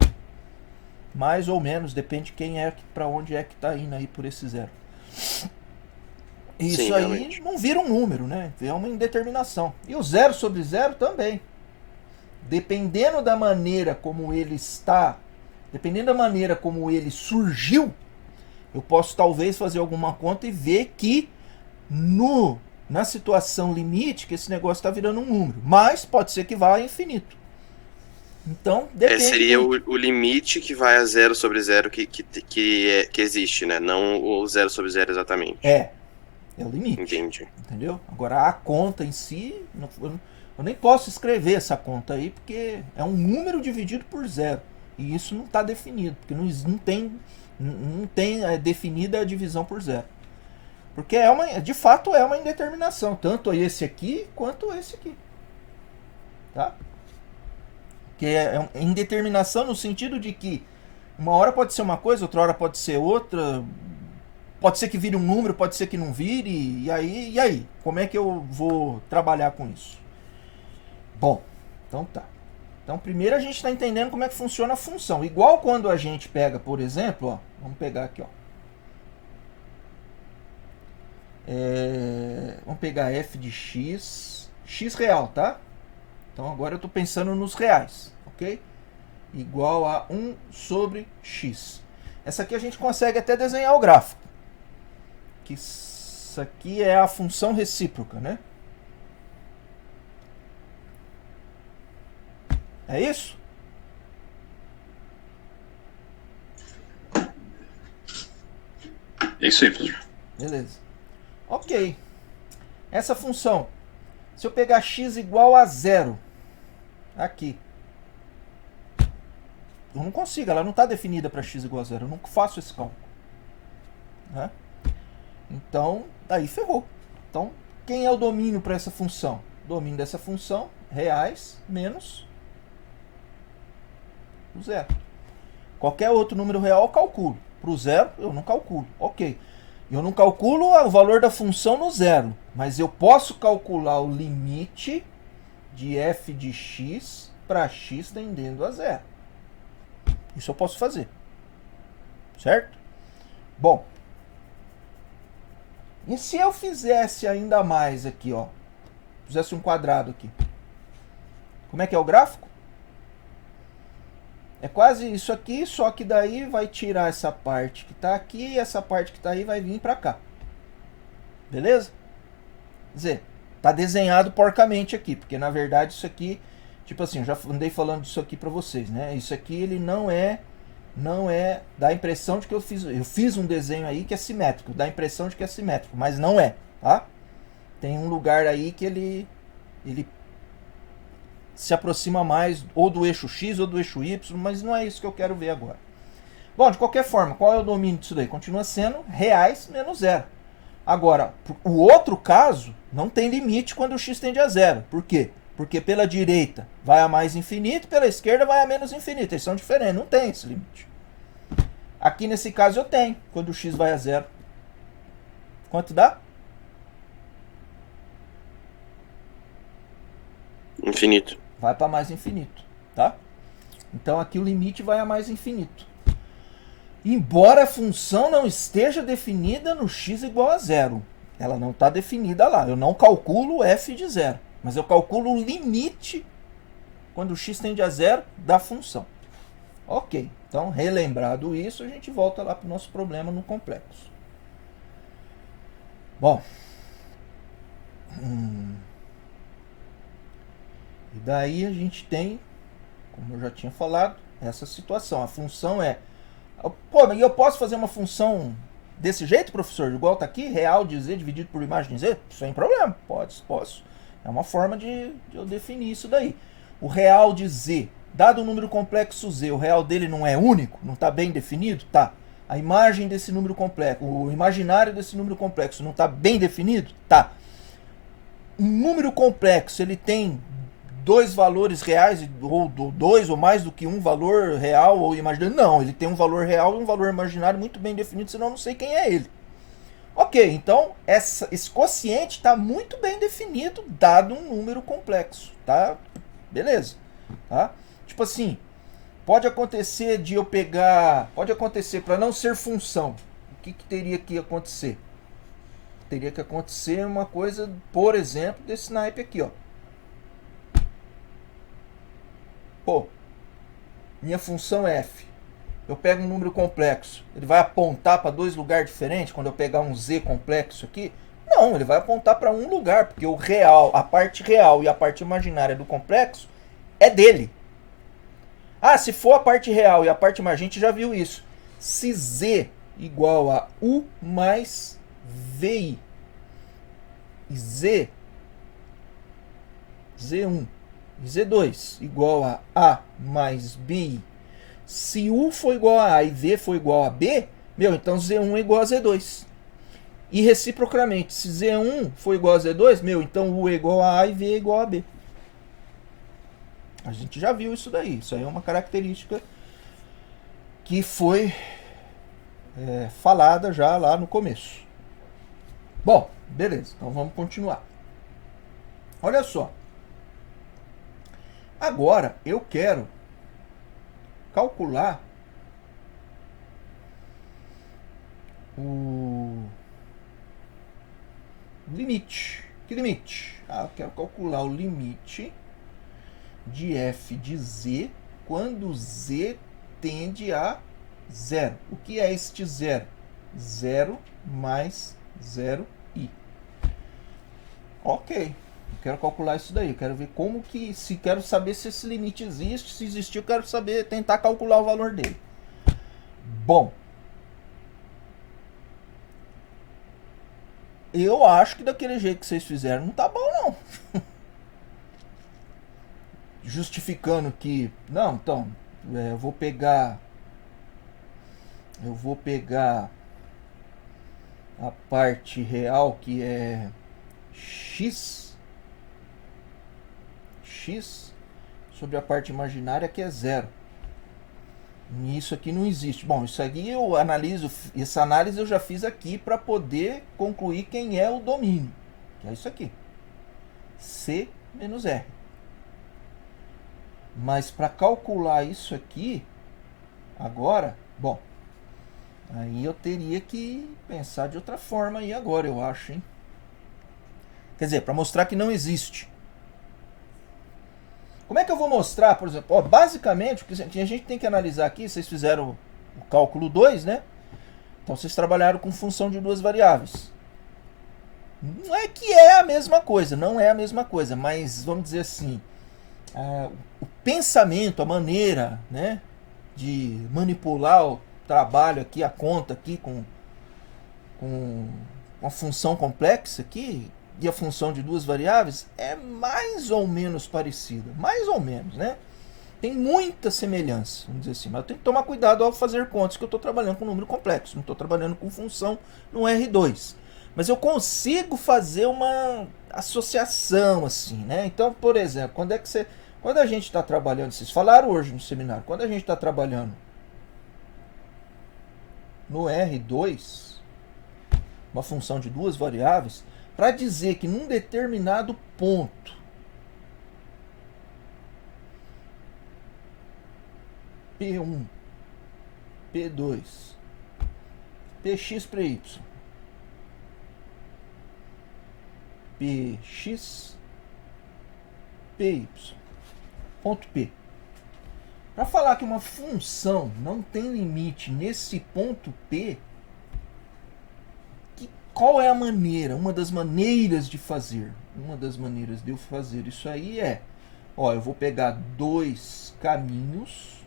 Mais ou menos, depende quem é, para onde é que está indo aí por esse zero. Isso Sim, aí realmente. não vira um número, né? É uma indeterminação. E o zero sobre zero também. Dependendo da maneira como ele está, dependendo da maneira como ele surgiu, eu posso talvez fazer alguma conta e ver que na situação limite que esse negócio está virando um número. Mas pode ser que vá a infinito. Então, depende. Seria o limite que vai a 0 sobre 0 que existe, né? Não o 0 sobre 0 exatamente. É o limite. Entendi. Entendeu? Agora a conta em si, eu nem posso escrever essa conta aí, porque é um número dividido por zero. E isso não está definido, porque não tem definida a divisão por zero. Porque de fato é uma indeterminação, tanto esse aqui quanto esse aqui. Tá? Que é indeterminação no sentido de que uma hora pode ser uma coisa, outra hora pode ser outra. Pode ser que vire um número, pode ser que não vire. E aí? Como é que eu vou trabalhar com isso? Bom, então tá. Então, primeiro a gente está entendendo como é que funciona a função. Igual quando a gente pega, por exemplo, ó, vamos pegar aqui, ó. Vamos pegar f de x, x real, tá? Então agora eu estou pensando nos reais, ok? Igual a 1 sobre x. Essa aqui a gente consegue até desenhar o gráfico. Que isso aqui é a função recíproca, né? É isso? É isso aí, professor. Beleza. Ok. Essa função, se eu pegar x igual a 0, aqui, eu não consigo, ela não está definida para x igual a 0, eu nunca faço esse cálculo. Né? Então, daí ferrou. Então, quem é o domínio para essa função? O domínio dessa função, reais menos o zero. Qualquer outro número real eu calculo. Para o zero, eu não calculo. Ok. Eu não calculo o valor da função no zero, mas eu posso calcular o limite de f de x para x tendendo a zero. Isso eu posso fazer. Certo? Bom. E se eu fizesse ainda mais aqui, ó? Fizesse um quadrado aqui. Como é que é o gráfico? É quase isso aqui, só que daí vai tirar essa parte que está aqui e essa parte que está aí vai vir para cá. Beleza? Quer dizer, tá desenhado porcamente aqui, porque na verdade isso aqui, tipo assim, eu já andei falando disso aqui para vocês, né? Isso aqui ele não é, dá a impressão de que eu fiz um desenho aí que é simétrico, dá a impressão de que é simétrico, mas não é, tá? Tem um lugar aí que ele se aproxima mais ou do eixo X ou do eixo Y, mas não é isso que eu quero ver agora. Bom, de qualquer forma, qual é o domínio disso daí? Continua sendo reais menos zero. Agora, o outro caso não tem limite quando o x tende a zero. Por quê? Porque pela direita vai a mais infinito, pela esquerda vai a menos infinito. Eles são diferentes, não tem esse limite. Aqui nesse caso eu tenho, quando o x vai a zero. Quanto dá? Infinito. Vai para mais infinito, tá? Então aqui o limite vai a mais infinito. Embora a função não esteja definida no x igual a zero. Ela não está definida lá. Eu não calculo f de zero. Mas eu calculo o limite quando o x tende a zero da função. Ok. Então, relembrado isso, a gente volta lá para o nosso problema no complexo. Bom. E daí a gente tem, como eu já tinha falado, essa situação. A função é... Pô, mas eu posso fazer uma função desse jeito, professor? Igual está aqui, real de z dividido por imagem de z? Sem problema, posso. É uma forma de eu definir isso daí. O real de z, dado um número complexo z, o real dele não é único? Não está bem definido? Tá. A imagem desse número complexo, o imaginário desse número complexo não está bem definido? Tá. Um número complexo, ele tem dois valores reais, ou dois ou mais do que um valor real ou imaginário? Não, ele tem um valor real e um valor imaginário muito bem definido, senão eu não sei quem é ele. Ok, então esse quociente está muito bem definido, dado um número complexo, tá? Beleza, tá? Tipo assim, pode acontecer de eu pegar... Pode acontecer, para não ser função, o que teria que acontecer? Teria que acontecer uma coisa, por exemplo, desse naipe aqui, ó. Pô, minha função é f. Eu pego um número complexo. Ele vai apontar para dois lugares diferentes quando eu pegar um z complexo aqui? Não, ele vai apontar para um lugar, porque o real, a parte real e a parte imaginária do complexo é dele. Ah, se for a parte real e a parte imaginária, a gente já viu isso. Se z igual a u mais vi, e z1 e z2 igual a mais b, se u for igual a e v for igual a b, meu, então z1 é igual a z2. E reciprocamente, se z1 for igual a z2, meu, então u é igual a e v é igual a b. A gente já viu isso daí. Isso aí é uma característica que foi falada já lá no começo. Bom, beleza. Então vamos continuar. Olha só. Agora, eu quero calcular o limite. Que limite? Eu quero calcular o limite de f de z quando z tende a 0. O que é este 0? 0 mais 0i. Ok. Eu quero calcular isso daí. Eu quero ver como que... Quero saber se esse limite existe. Se existir, eu quero saber, tentar calcular o valor dele. Bom. Eu acho que daquele jeito que vocês fizeram não tá bom, não. Justificando que... Não, então... eu vou pegar a parte real, que é x sobre a parte imaginária, que é 0. E isso aqui não existe. Bom, isso aqui eu analiso, essa análise eu já fiz aqui para poder concluir quem é o domínio, que é isso aqui, C menos R. Mas para calcular isso aqui agora, bom, aí eu teria que pensar de outra forma aí agora, eu acho, hein? Quer dizer, para mostrar que não existe. Como é que eu vou mostrar, por exemplo? Basicamente, o que a gente tem que analisar aqui, vocês fizeram o cálculo 2, né? Então vocês trabalharam com função de duas variáveis. Não é que é a mesma coisa, não é a mesma coisa, mas vamos dizer assim, o pensamento, a maneira, né, de manipular o trabalho aqui, a conta aqui com uma função complexa aqui, e a função de duas variáveis é mais ou menos parecida. Mais ou menos, né? Tem muita semelhança, vamos dizer assim. Mas eu tenho que tomar cuidado ao fazer contas, que eu estou trabalhando com número complexo. Não estou trabalhando com função no R2. Mas eu consigo fazer uma associação, assim, né? Então, por exemplo, quando a gente está trabalhando, vocês falaram hoje no seminário, quando a gente está trabalhando no R2, uma função de duas variáveis, para dizer que num determinado ponto P1, P2, Px para y, Px, Py, ponto P. Para falar que uma função não tem limite nesse ponto P, qual é a maneira? Uma das maneiras de fazer. Uma das maneiras de eu fazer isso aí é... eu vou pegar dois caminhos.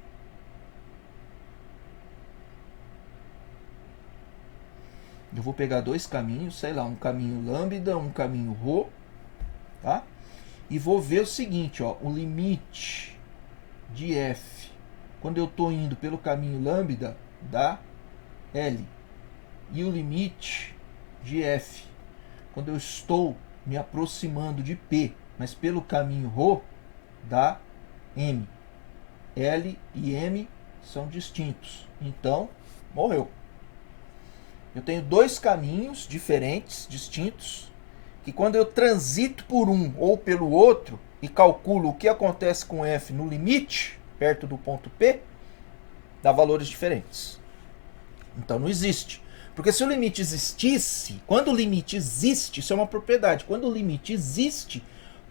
Sei lá, um caminho lambda, um caminho ρ. Tá? E vou ver o seguinte, o limite de f, quando eu estou indo pelo caminho lambda, dá L. E o limite de f, quando eu estou me aproximando de P, mas pelo caminho ρ, dá M. L e M são distintos. Então, morreu. Eu tenho dois caminhos diferentes, distintos, que quando eu transito por um ou pelo outro e calculo o que acontece com f no limite, perto do ponto P, dá valores diferentes. Então não existe. Porque se o limite existisse, quando o limite existe, isso é uma propriedade, quando o limite existe,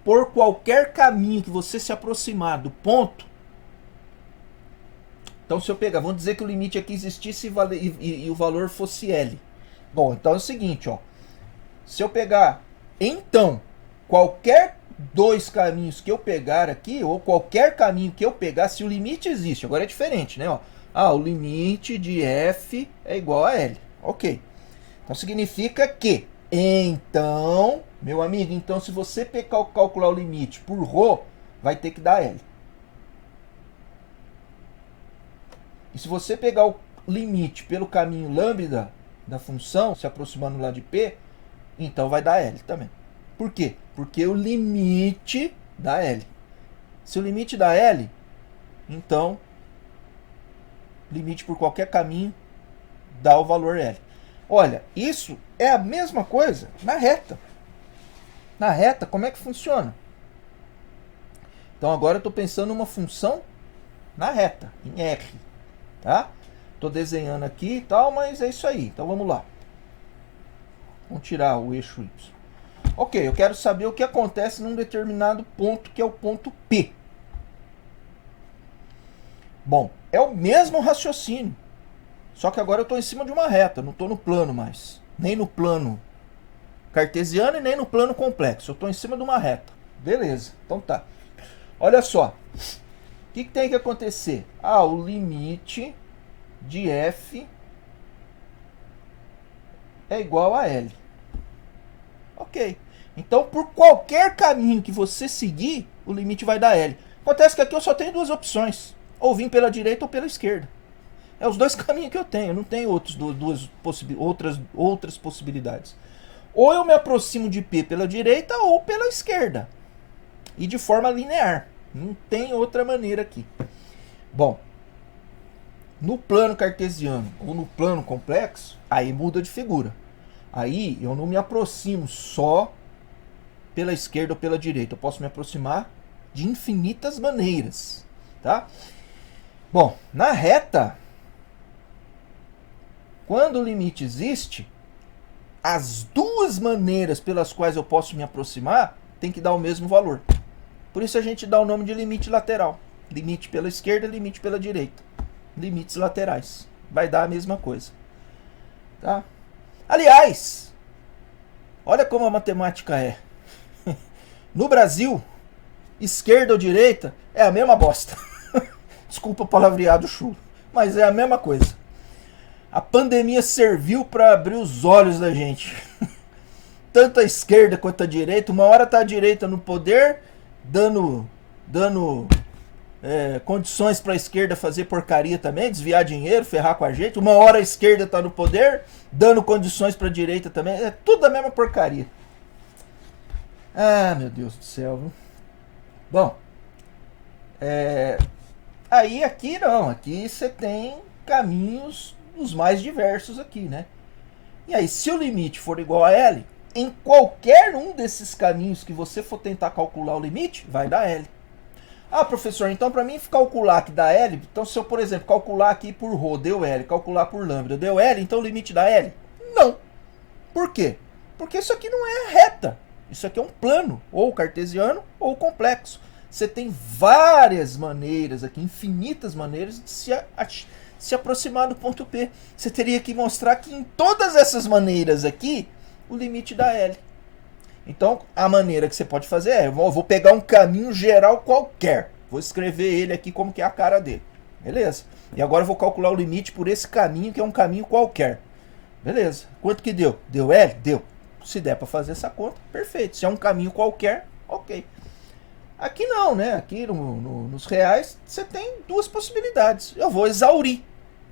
por qualquer caminho que você se aproximar do ponto, então se eu pegar, vamos dizer que o limite aqui existisse e o valor fosse L. Bom, então é o seguinte, se eu pegar, então, qualquer dois caminhos que eu pegar aqui, ou qualquer caminho que eu pegar, se o limite existe, agora é diferente, né? O limite de f é igual a L. Ok. Então significa que, então, meu amigo, então se você calcular o limite por ρ, vai ter que dar L. E se você pegar o limite pelo caminho lambda da função, se aproximando lá de P, então vai dar L também. Por quê? Porque o limite dá L. Se o limite dá L, então, limite por qualquer caminho dá o valor L. Olha, isso é a mesma coisa na reta. Na reta, como é que funciona? Então agora eu estou pensando numa função na reta, em R. Tá? Estou desenhando aqui e tal, mas é isso aí. Então vamos lá. Vamos tirar o eixo Y. Ok, eu quero saber o que acontece num determinado ponto, que é o ponto P. Bom, é o mesmo raciocínio. Só que agora eu estou em cima de uma reta, não estou no plano mais. Nem no plano cartesiano e nem no plano complexo. Eu estou em cima de uma reta. Beleza, então tá. Olha só. O que tem que acontecer? Ah, o limite de f é igual a L. Ok. Então, por qualquer caminho que você seguir, o limite vai dar L. Acontece que aqui eu só tenho duas opções. Ou vir pela direita ou pela esquerda. É os dois caminhos que eu tenho. Eu não tenho outras possibilidades. Ou eu me aproximo de P pela direita ou pela esquerda. E de forma linear. Não tem outra maneira aqui. Bom, no plano cartesiano ou no plano complexo, aí muda de figura. Aí eu não me aproximo só pela esquerda ou pela direita. Eu posso me aproximar de infinitas maneiras. Tá? Bom, na reta, quando o limite existe, as duas maneiras pelas quais eu posso me aproximar tem que dar o mesmo valor. Por isso a gente dá o nome de limite lateral. Limite pela esquerda, limite pela direita. Limites laterais. Vai dar a mesma coisa. Tá? Aliás, olha como a matemática é. No Brasil, esquerda ou direita é a mesma bosta. Desculpa o palavreado chulo, mas é a mesma coisa. A pandemia serviu para abrir os olhos da gente. Tanto a esquerda quanto a direita. Uma hora tá a direita no poder, dando condições para a esquerda fazer porcaria também, desviar dinheiro, ferrar com a gente. Uma hora a esquerda tá no poder, dando condições para a direita também. É tudo a mesma porcaria. Ah, meu Deus do céu. Viu? Bom, aí aqui não. Aqui você tem caminhos os mais diversos aqui, né? E aí, se o limite for igual a L, em qualquer um desses caminhos que você for tentar calcular o limite, vai dar L. Ah, professor, então para mim calcular que dá L, então se eu, por exemplo, calcular aqui por ρ, deu L, calcular por lambda, deu L, então o limite dá L? Não. Por quê? Porque isso aqui não é reta. Isso aqui é um plano, ou cartesiano, ou complexo. Você tem várias maneiras aqui, infinitas maneiras de se aproximar do ponto P. Você teria que mostrar que em todas essas maneiras aqui, o limite dá L. Então, a maneira que você pode fazer é, eu vou pegar um caminho geral qualquer. Vou escrever ele aqui como que é a cara dele. Beleza. E agora eu vou calcular o limite por esse caminho, que é um caminho qualquer. Beleza. Quanto que deu? Deu L? Deu. Se der para fazer essa conta, perfeito. Se é um caminho qualquer, ok. Aqui não, né? Aqui nos reais, você tem duas possibilidades. Eu vou exaurir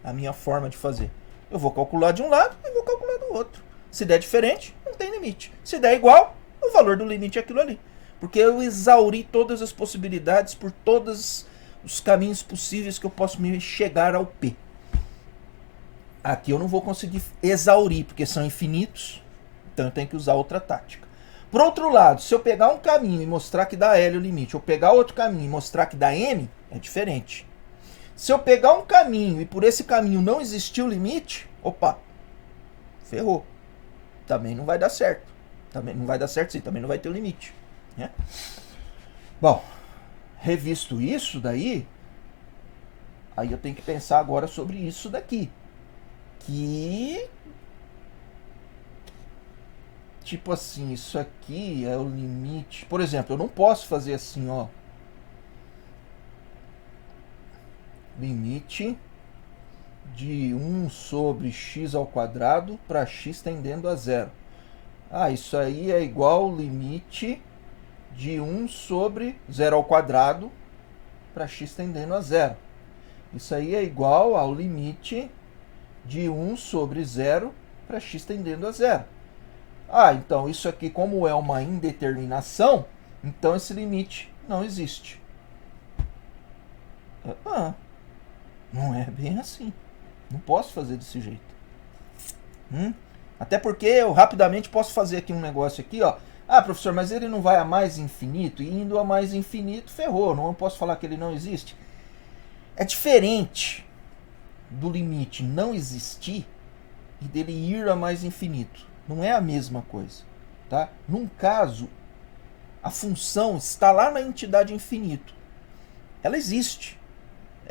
a minha forma de fazer. Eu vou calcular de um lado e vou calcular do outro. Se der diferente, não tem limite. Se der igual, o valor do limite é aquilo ali. Porque eu exauri todas as possibilidades por todos os caminhos possíveis que eu posso me chegar ao P. Aqui eu não vou conseguir exaurir, porque são infinitos. Então eu tenho que usar outra tática. Por outro lado, se eu pegar um caminho e mostrar que dá L o limite, ou pegar outro caminho e mostrar que dá M, é diferente. Se eu pegar um caminho e por esse caminho não existir o limite, opa, ferrou. Também não vai dar certo. Também não vai dar certo sim, também não vai ter o limite. Né? Bom, revisto isso daí, aí eu tenho que pensar agora sobre isso daqui. Que... tipo assim, isso aqui é o limite. Por exemplo, eu não posso fazer assim, ó. Limite de 1 sobre x ao quadrado para x tendendo a zero. Ah, isso aí é igual ao limite de 1 sobre 0 ao quadrado para x tendendo a zero. Isso aí é igual ao limite de 1 sobre 0 para x tendendo a zero. Ah, então isso aqui, como é uma indeterminação, então esse limite não existe. Não é bem assim. Não posso fazer desse jeito. Até porque eu rapidamente posso fazer aqui um negócio aqui, ó. Ah, professor, mas ele não vai a mais infinito? E indo a mais infinito, ferrou. Não posso falar que ele não existe. É diferente do limite não existir e dele ir a mais infinito. Não é a mesma coisa. Tá? Num caso, a função está lá na entidade infinito. Ela existe.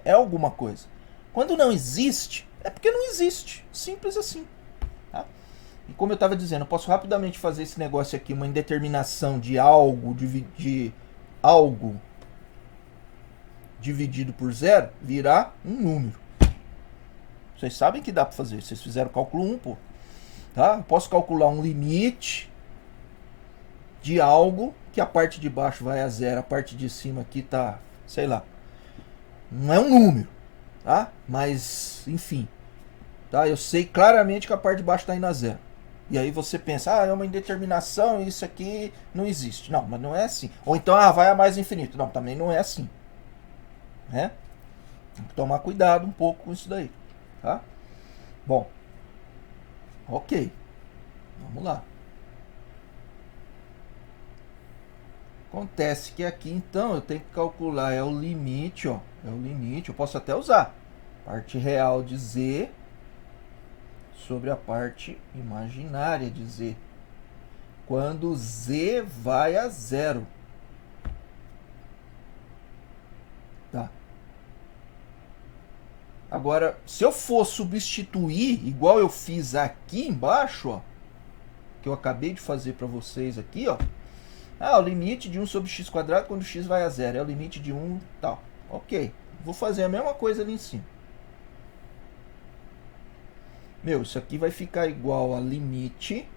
É alguma coisa. Quando não existe, é porque não existe. Simples assim. Tá? E como eu estava dizendo, eu posso rapidamente fazer esse negócio aqui, uma indeterminação de algo, de algo dividido por zero, virar um número. Vocês sabem que dá para fazer. Vocês fizeram o cálculo 1, pô. Tá? Eu posso calcular um limite de algo que a parte de baixo vai a zero, a parte de cima aqui tá, sei lá. Não é um número, tá? Mas, enfim. Tá? Eu sei claramente que a parte de baixo está indo a zero. E aí você pensa, é uma indeterminação, isso aqui não existe. Não, mas não é assim. Ou então, vai a mais infinito. Não, também não é assim. Né? Tem que tomar cuidado um pouco com isso daí. Tá? Bom. Ok. Vamos lá. Acontece que aqui, então, eu tenho que calcular, é o limite, ó. É o limite, eu posso até usar. Parte real de Z sobre a parte imaginária de Z. Quando Z vai a zero. Tá. Agora, se eu for substituir, igual eu fiz aqui embaixo, ó, que eu acabei de fazer para vocês aqui, ó. O limite de 1 sobre x quadrado quando x vai a zero. É o limite de 1 tal. Ok. Vou fazer a mesma coisa ali em cima. Meu, isso aqui vai ficar igual a limite.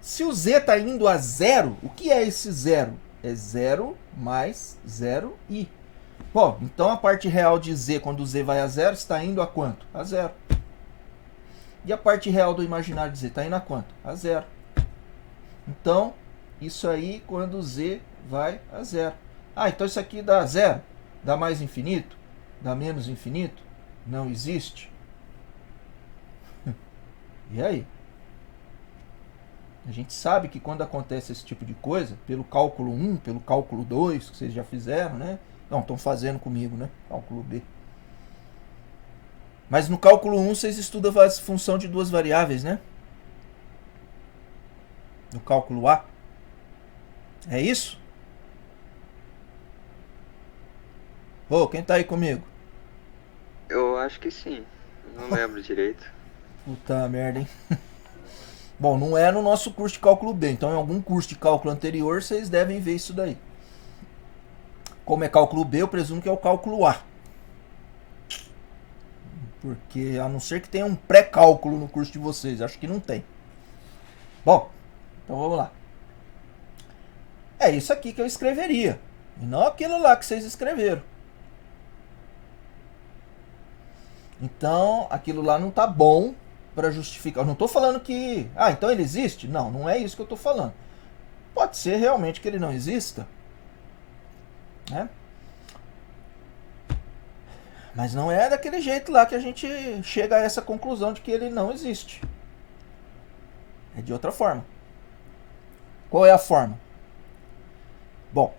Se o z está indo a zero, o que é esse zero? É 0 mais 0i. Bom, então a parte real de z, quando o z vai a zero, está indo a quanto? A zero. E a parte real do imaginário de z está indo a quanto? A zero. Então, isso aí quando z vai a zero. Então isso aqui dá zero. Dá mais infinito? Dá menos infinito? Não existe? E aí? A gente sabe que quando acontece esse tipo de coisa, pelo cálculo 1, pelo cálculo 2, que vocês já fizeram, né? Não, estão fazendo comigo, né? Cálculo B. Mas no cálculo 1 vocês estudam a função de duas variáveis, né? No cálculo A. É isso? Quem tá aí comigo? Eu acho que sim. Não lembro direito. Puta merda, hein? Bom, não é no nosso curso de cálculo B. Então, em algum curso de cálculo anterior, vocês devem ver isso daí. Como é cálculo B, eu presumo que é o cálculo A. Porque, a não ser que tenha um pré-cálculo no curso de vocês. Acho que não tem. Bom, então vamos lá. É isso aqui que eu escreveria. E não aquilo lá que vocês escreveram. Então, aquilo lá não tá bom para justificar. Eu não estou falando que... então ele existe? Não, não é isso que eu estou falando. Pode ser realmente que ele não exista. Né? Mas não é daquele jeito lá que a gente chega a essa conclusão de que ele não existe. É de outra forma. Qual é a forma? Bom,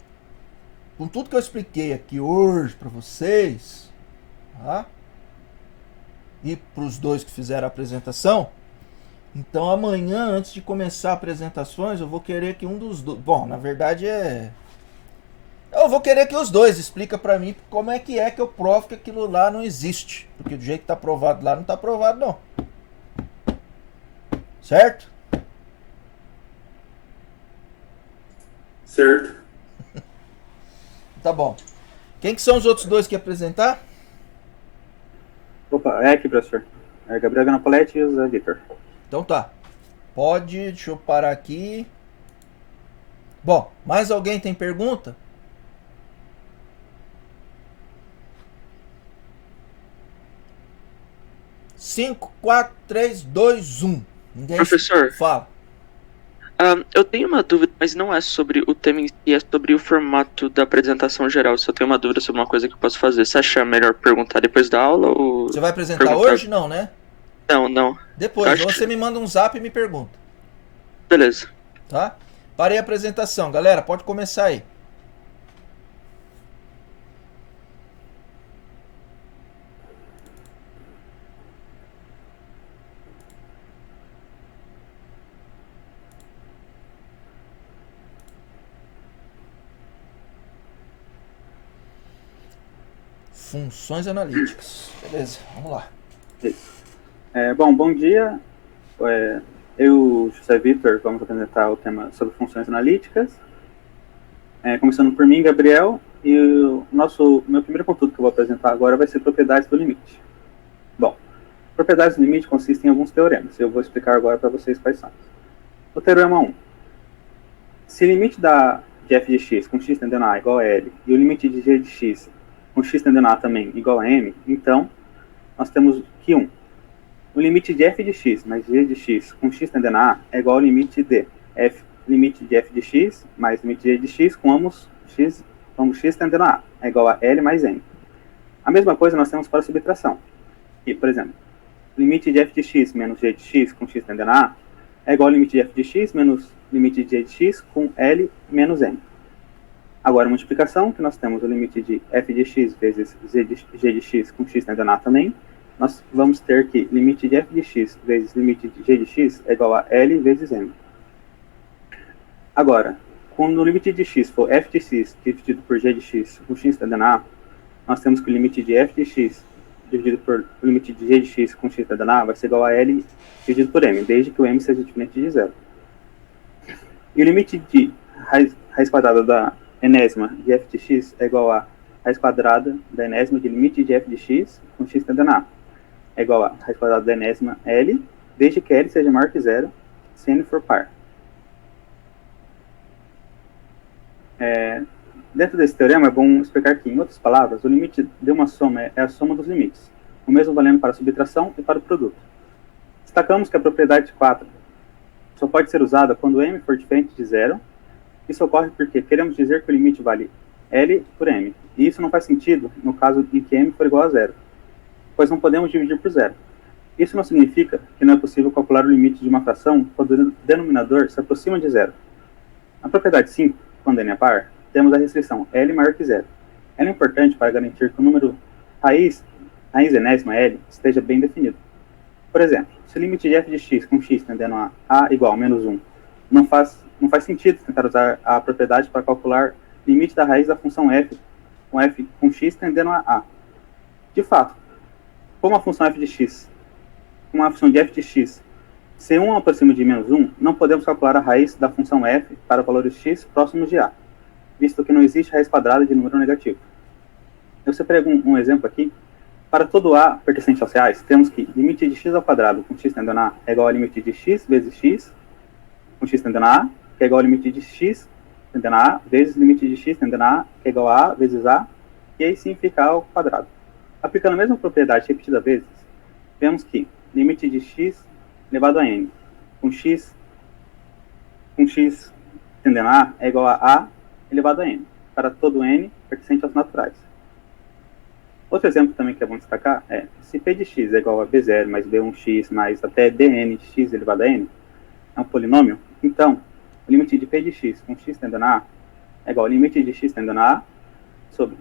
com tudo que eu expliquei aqui hoje para vocês, tá? E para os dois que fizeram a apresentação, então amanhã, antes de começar apresentações, eu vou querer que um dos dois... Bom, na verdade eu vou querer que os dois expliquem para mim como é que eu provo que aquilo lá não existe. Porque do jeito que está provado lá, não está provado não. Certo? Certo. Tá bom. Quem que são os outros dois que iam apresentar? Opa, é aqui, professor. É Gabriel Ganapoletti e o Zé Vitor. Então tá. Deixa eu parar aqui. Bom, mais alguém tem pergunta? Cinco, 4, 3, 2, 1. Ninguém Professor. fala. Eu tenho uma dúvida, mas não é sobre o tema em si, é sobre o formato da apresentação geral. Se eu tenho uma dúvida sobre uma coisa que eu posso fazer, você acha melhor perguntar depois da aula ou... Você vai apresentar perguntar... hoje? Não, né? Não. Depois, você me manda um zap e me pergunta. Beleza. Tá? Parei a apresentação. Galera, pode começar aí. Funções analíticas. Beleza, vamos lá. Bom dia. Eu e o José Vitor vamos apresentar o tema sobre funções analíticas. Começando por mim, Gabriel, e meu primeiro conteúdo que eu vou apresentar agora vai ser propriedades do limite. Bom, propriedades do limite consistem em alguns teoremas, e eu vou explicar agora para vocês quais são. O teorema 1. Se o limite de f de x com x tendendo a igual a L, e o limite de g de x com x tendendo a também igual a m, então nós temos que 1. O limite de f de x mais g de x com x tendendo a é igual ao limite de limite de f de x mais limite de g de x com ambos x tendendo a é igual a L mais m. A mesma coisa nós temos para a subtração. E, por exemplo, limite de f de x menos g de x com x tendendo a é igual ao limite de f de x menos limite de g de x com L menos m. Agora, a multiplicação, que nós temos o limite de f de x vezes g de x com x tendendo a também, nós vamos ter que limite de f de x vezes limite de g de x é igual a L vezes m. Agora, quando o limite de x for f de x dividido por g de x com x tendendo a, nós temos que o limite de f de x dividido por o limite de g de x com x tendendo a vai ser igual a L dividido por m, desde que o m seja diferente de zero. E o limite de raiz quadrada da enésima de f de x é igual a raiz quadrada da enésima de limite de f de x com x tendendo a é igual a raiz quadrada da enésima L, desde que L seja maior que zero, se n for par. Dentro desse teorema é bom explicar que, em outras palavras, o limite de uma soma é a soma dos limites, o mesmo valendo para a subtração e para o produto. Destacamos que a propriedade 4 só pode ser usada quando m for diferente de zero. Isso ocorre porque queremos dizer que o limite vale L por m, e isso não faz sentido no caso em que m for igual a zero, pois não podemos dividir por zero. Isso não significa que não é possível calcular o limite de uma fração quando o denominador se aproxima de zero. Na propriedade 5, quando n é par, temos a restrição L maior que zero. Ela é importante para garantir que o número raiz enésima L esteja bem definido. Por exemplo, se o limite de f de x com x tendendo a igual a menos 1 não faz sentido tentar usar a propriedade para calcular o limite da raiz da função f com x tendendo a a. De fato, como a função f de x, como a função de f de x, se 1 aproxima de menos 1, não podemos calcular a raiz da função f para valores x próximos de a, visto que não existe raiz quadrada de número negativo. Eu separei um exemplo aqui. Para todo a pertencente aos reais, temos que limite de x ao quadrado com x tendendo a é igual ao limite de x vezes x com x tendendo a, que é igual ao limite de x tendendo a vezes limite de x tendendo a, que é igual a vezes a, e aí sim fica a ao quadrado. Aplicando a mesma propriedade repetida vezes, vemos que limite de x elevado a n com x tendendo a é igual a elevado a n, para todo n pertencente aos naturais. Outro exemplo também que é bom destacar é, se p de x é igual a b0 mais b1x mais até bn de x elevado a n, é um polinômio, então o limite de p de x com x tendendo a é igual ao limite de x tendendo a sobre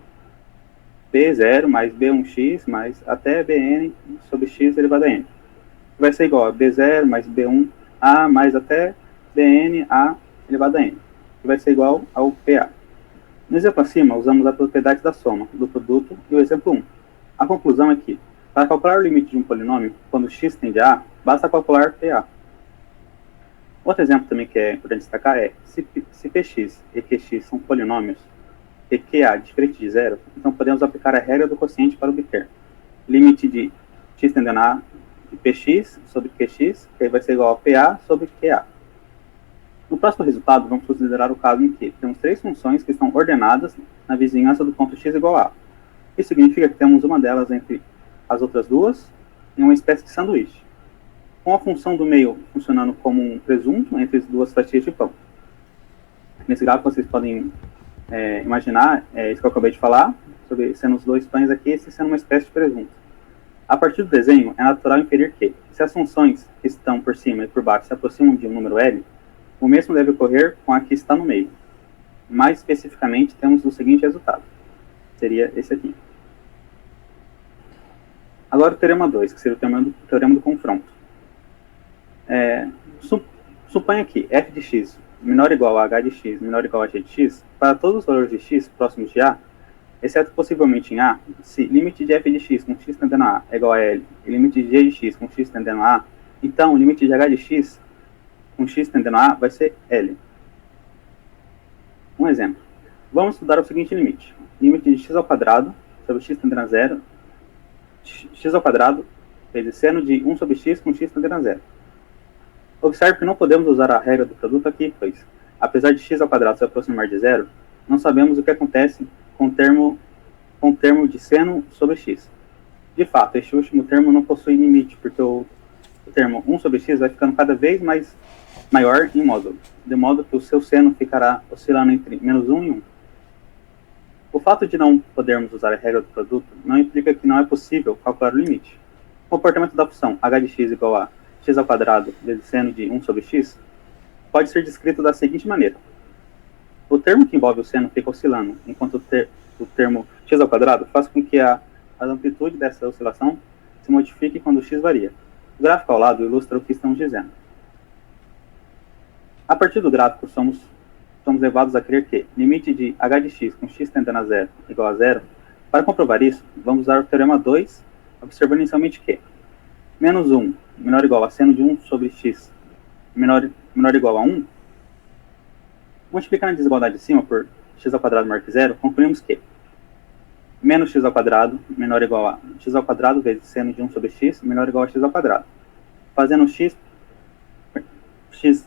b0 mais b1x mais até bn sobre x elevado a n. Vai ser igual a b0 mais b1a mais até bn a elevado a n, que vai ser igual ao pa. No exemplo acima, usamos a propriedade da soma, do produto e o exemplo 1. A conclusão é que, para calcular o limite de um polinômio, quando x tende a, basta calcular pa. Outro exemplo também que é importante destacar é, se px e qx são polinômios e qa diferente de zero, então podemos aplicar a regra do quociente para obter limite de x tendendo a de px sobre qx, que aí vai ser igual a pa sobre qa. No próximo resultado, vamos considerar o caso em que temos três funções que estão ordenadas na vizinhança do ponto x igual a. Isso significa que temos uma delas entre as outras duas em uma espécie de sanduíche, com a função do meio funcionando como um presunto entre as duas fatias de pão. Nesse gráfico vocês podem imaginar isso que eu acabei de falar, sobre sendo os dois pães aqui, esse sendo uma espécie de presunto. A partir do desenho, é natural inferir que, se as funções que estão por cima e por baixo se aproximam de um número L, O mesmo deve ocorrer com a que está no meio. Mais especificamente, temos o seguinte resultado. Seria esse aqui. Agora o teorema 2, que seria o teorema do confronto. Suponha que f de x menor ou igual a h de x menor ou igual a g de x, para todos os valores de x próximos de a, exceto possivelmente em a, se limite de f de x com x tendendo a a é igual a L e limite de g de x com x tendendo a a, então o limite de h de x com x tendendo a a vai ser L. Um exemplo. Vamos estudar o seguinte limite. Limite de x ao quadrado sobre x tendendo a zero, x ao quadrado vezes seno de 1 sobre x com x tendendo a zero. Observe que não podemos usar a regra do produto aqui, pois, apesar de x ao quadrado se aproximar de zero, não sabemos o que acontece com o termo de seno sobre x. De fato, este último termo não possui limite, porque o termo 1 sobre x vai ficando cada vez maior em módulo, de modo que o seu seno ficará oscilando entre menos 1 e 1. O fato de não podermos usar a regra do produto não implica que não é possível calcular o limite. O comportamento da função h de x igual a x ao quadrado vezes seno de 1 sobre x pode ser descrito da seguinte maneira. O termo que envolve o seno fica oscilando, enquanto o termo x ao quadrado faz com que a amplitude dessa oscilação se modifique quando o x varia. O gráfico ao lado ilustra o que estamos dizendo. A partir do gráfico, somos levados a crer que limite de h de x com x tendendo a zero igual a zero. Para comprovar isso, vamos usar o teorema 2, observando inicialmente que menos 1 menor ou igual a seno de 1 sobre x menor ou igual a 1, multiplicando a desigualdade de cima por x ao quadrado maior que zero, concluímos que menos x ao quadrado menor ou igual a x ao quadrado vezes seno de 1 sobre x menor ou igual a x ao quadrado. Fazendo x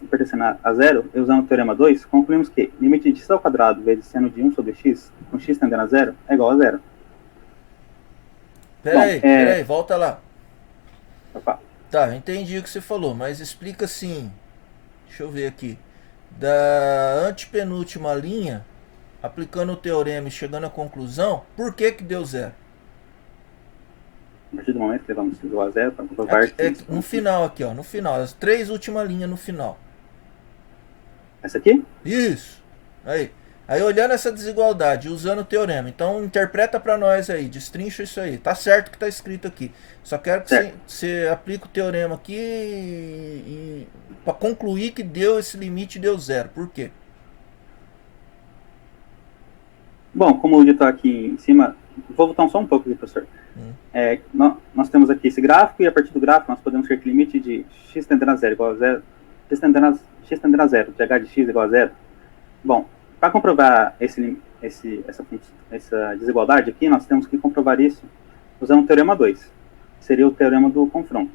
pertencendo a zero, e usando o teorema 2, concluímos que limite de x ao quadrado vezes seno de 1 sobre x com x tendendo a zero é igual a zero. Peraí, volta lá. Opa. Tá, eu entendi o que você falou, mas explica assim. Deixa eu ver aqui. Da antepenúltima linha, aplicando o teorema e chegando à conclusão, por que que deu zero? A partir do momento que levamos igual a zero, para comprovar que... no final aqui, ó. No final, as 3 últimas linhas no final. Essa aqui? Isso. Aí olhando essa desigualdade, usando o teorema. Então interpreta para nós aí, destrincha isso aí. Tá certo que tá escrito aqui. Só quero que você aplique o teorema aqui e para concluir que deu esse limite deu zero. Por quê? Bom, como o dito aqui em cima, vou voltar só um pouco aqui, professor. Nós temos aqui esse gráfico, e a partir do gráfico nós podemos ter que limite de x tendendo a zero igual a zero, x tendendo a zero, de h de x igual a zero. Bom, para comprovar essa desigualdade aqui, nós temos que comprovar isso usando o teorema 2, que seria o teorema do confronto.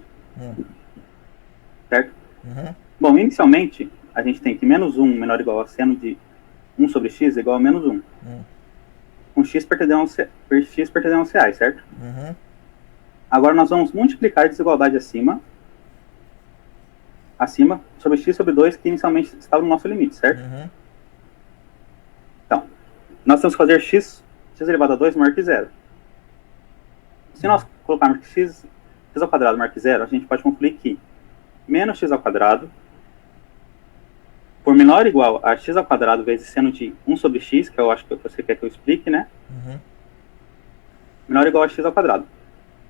Certo? Bom, inicialmente, a gente tem que menos 1 menor ou igual a seno de 1 sobre x igual a menos 1. Com x pertencendo aos reais, certo? Agora nós vamos multiplicar a desigualdade acima sobre x sobre 2, que inicialmente estava no nosso limite, certo? Então, nós temos que fazer x elevado a 2 maior que zero. Se nós colocarmos que x ao quadrado maior que zero, a gente pode concluir que menos x ao quadrado por menor ou igual a x ao quadrado vezes seno de 1 sobre x, que eu acho que você quer que eu explique, né? Menor ou igual a x ao quadrado.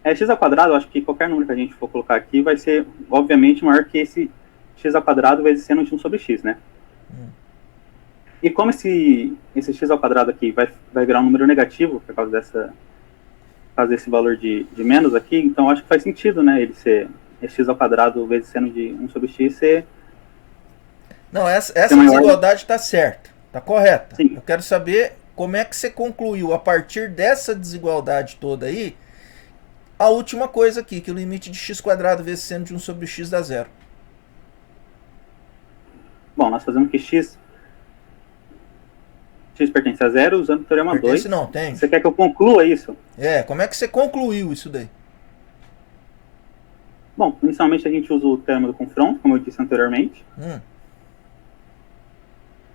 X ao quadrado, eu acho que qualquer número que a gente for colocar aqui vai ser, obviamente, maior que esse x ao quadrado vezes seno de 1 sobre x, né? E como esse x ao quadrado aqui vai virar um número negativo por causa desse valor de menos aqui, então acho que faz sentido, né? Ele ser x ao quadrado vezes seno de 1 sobre x ser... Não, essa desigualdade está certa, está correta. Sim. Eu quero saber como é que você concluiu, a partir dessa desigualdade toda aí, a última coisa aqui, que o limite de x quadrado vezes seno de 1 sobre x dá zero. Bom, nós fazemos que x pertence a zero usando o teorema 2. Não, tem. Você quer que eu conclua isso? Como é que você concluiu isso daí? Bom, inicialmente a gente usa o teorema do confronto, como eu disse anteriormente.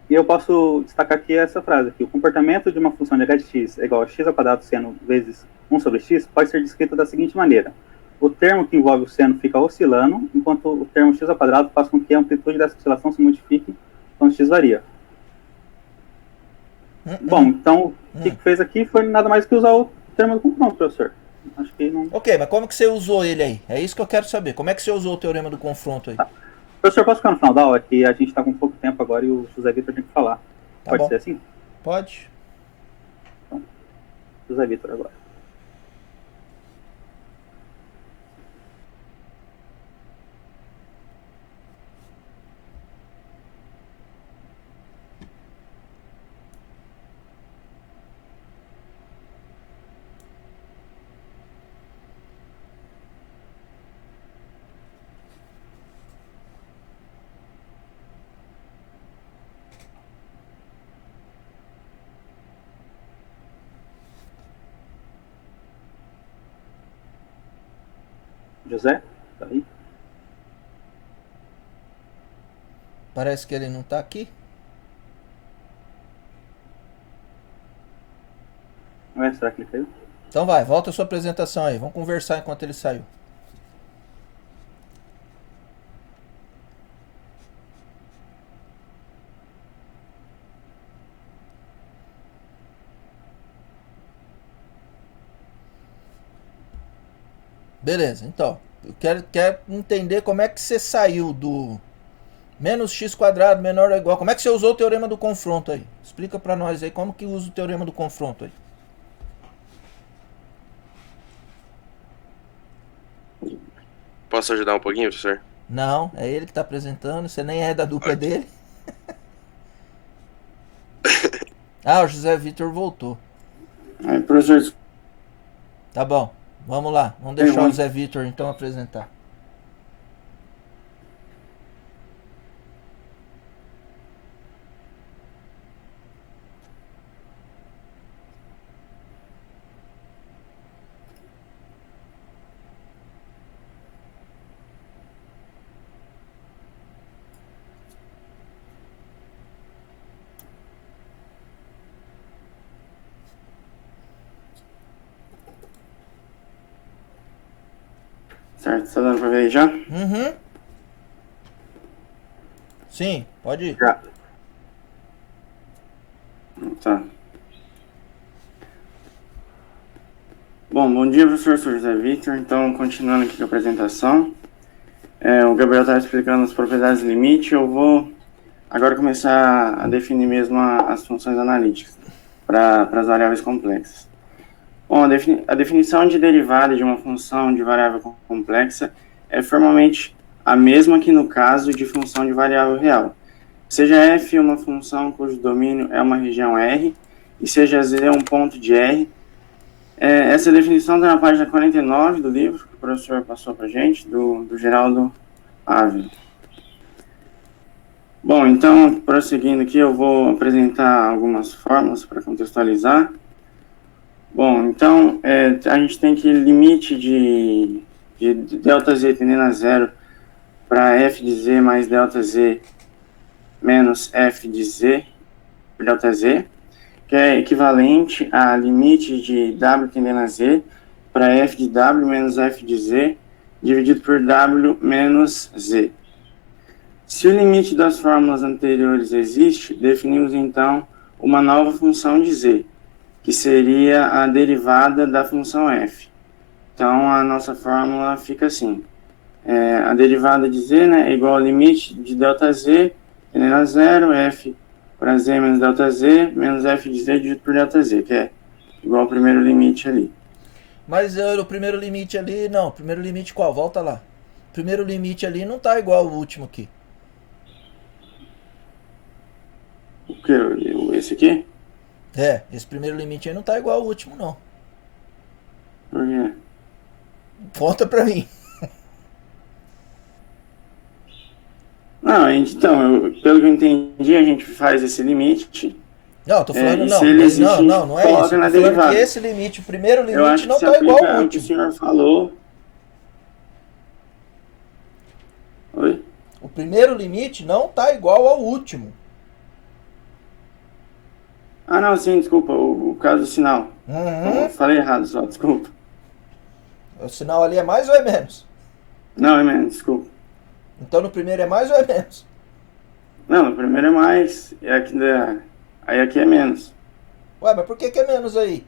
E eu posso destacar aqui essa frase aqui. O comportamento de uma função de h de x é igual a x ao quadrado seno vezes 1 sobre x pode ser descrito da seguinte maneira. o termo que envolve o seno fica oscilando, enquanto o termo x ao quadrado faz com que a amplitude dessa oscilação se modifique quando x varia. Bom, então, o que fez aqui foi nada mais que usar o termo do confronto, professor. Acho que não... Ok, mas como que você usou ele aí? É isso que eu quero saber. Como é que você usou o teorema do confronto aí? Professor, posso ficar no final da aula? Que a gente está com pouco tempo agora e o José Vitor tem que falar. Tá Pode bom. ser assim? Pode. Então, José Vitor agora. José? Tá aí? Parece que ele não tá aqui. Ué, será que ele caiu? Então vai, volta a sua apresentação aí. Vamos conversar enquanto ele saiu. Beleza, então. Eu quero entender como é que você saiu do menos x quadrado menor ou igual. Como é que você usou o teorema do confronto aí? Explica pra nós aí como que usa o teorema do confronto aí. Posso ajudar um pouquinho, professor? Não, é ele que tá apresentando. Você nem é da dupla dele. Ah, o José Vitor voltou. Professor, Tá bom, vamos lá. Vamos deixar o José Vitor então apresentar. certo, tá dando pra ver aí já? Uhum. Sim, pode ir. Já. Tá. Bom dia, professor. Sou José Vitor. Então, continuando aqui com a apresentação. O Gabriel estava explicando as propriedades do limite. Eu vou agora começar a definir mesmo as funções analíticas para as variáveis complexas. Bom, a definição de derivada de uma função de variável complexa é formalmente a mesma que no caso de função de variável real. Seja f uma função cujo domínio é uma região R, e seja z um ponto de R. Essa definição está na página 49 do livro, que o professor passou para a gente, do Geraldo Ávila. Bom, então, prosseguindo aqui, eu vou apresentar algumas fórmulas para contextualizar. Bom, então, a gente tem que limite de ΔZ tendendo a zero para f de z mais ΔZ menos f de z por ΔZ, que é equivalente a limite de w tendendo a z para f de w menos f de z dividido por w menos z. Se o limite das fórmulas anteriores existe, definimos então uma nova função de z, que seria a derivada da função f. Então, a nossa fórmula fica assim. A derivada de z, né, é igual ao limite de ΔZ tendendo a zero, f para z menos ΔZ, menos f de z dividido por ΔZ, que é igual ao primeiro limite ali. Mas o primeiro limite ali, não, o primeiro limite qual? Volta lá. O primeiro limite ali não tá igual ao último aqui. O que? Esse aqui? Esse primeiro limite aí não tá igual ao último, não. Por quê? Conta pra mim. Não, então, pelo que eu entendi, a gente faz esse limite. Não, tô falando não. Se ele existe, Não é isso. coloca na Tô falando derivada. que esse limite, o primeiro Eu acho limite não que tá se igual aplica ao o que o último. senhor falou. Oi? O primeiro limite não tá igual ao último. Ah, não, sim, desculpa, o caso do sinal. Uhum. Eu falei errado só, desculpa. O sinal ali é mais ou é menos? Não, é menos, desculpa. Então no primeiro é mais ou é menos? Não, no primeiro é mais, e aí aqui é menos. Ué, mas por que é menos aí?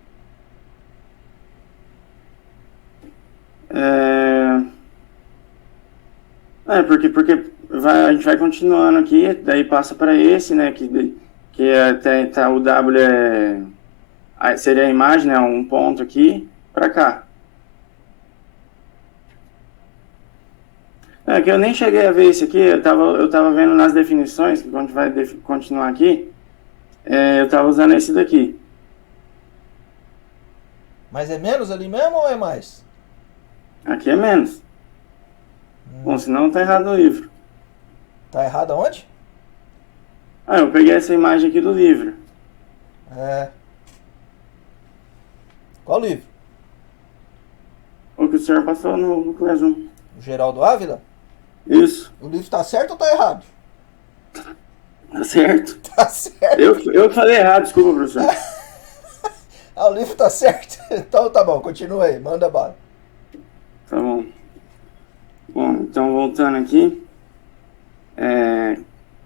Porque a gente vai continuando aqui, daí passa para esse, né, que até tá, o W seria a imagem, né, um ponto aqui, para cá. É que eu nem cheguei a ver esse aqui, eu tava vendo nas definições, que quando a gente vai continuar aqui, eu tava usando esse daqui. Mas é menos ali mesmo ou é mais? Aqui é menos. Bom, senão tá errado no livro. Tá errado aonde? Eu peguei essa imagem aqui do livro. Qual livro? O que o senhor passou no Classroom. O Geraldo Ávila? Isso. O livro tá certo ou tá errado? Tá certo. Tá certo. Eu que falei errado, desculpa, professor. O livro tá certo. Então tá bom, continua aí, manda bala. Tá bom. Bom, então voltando aqui.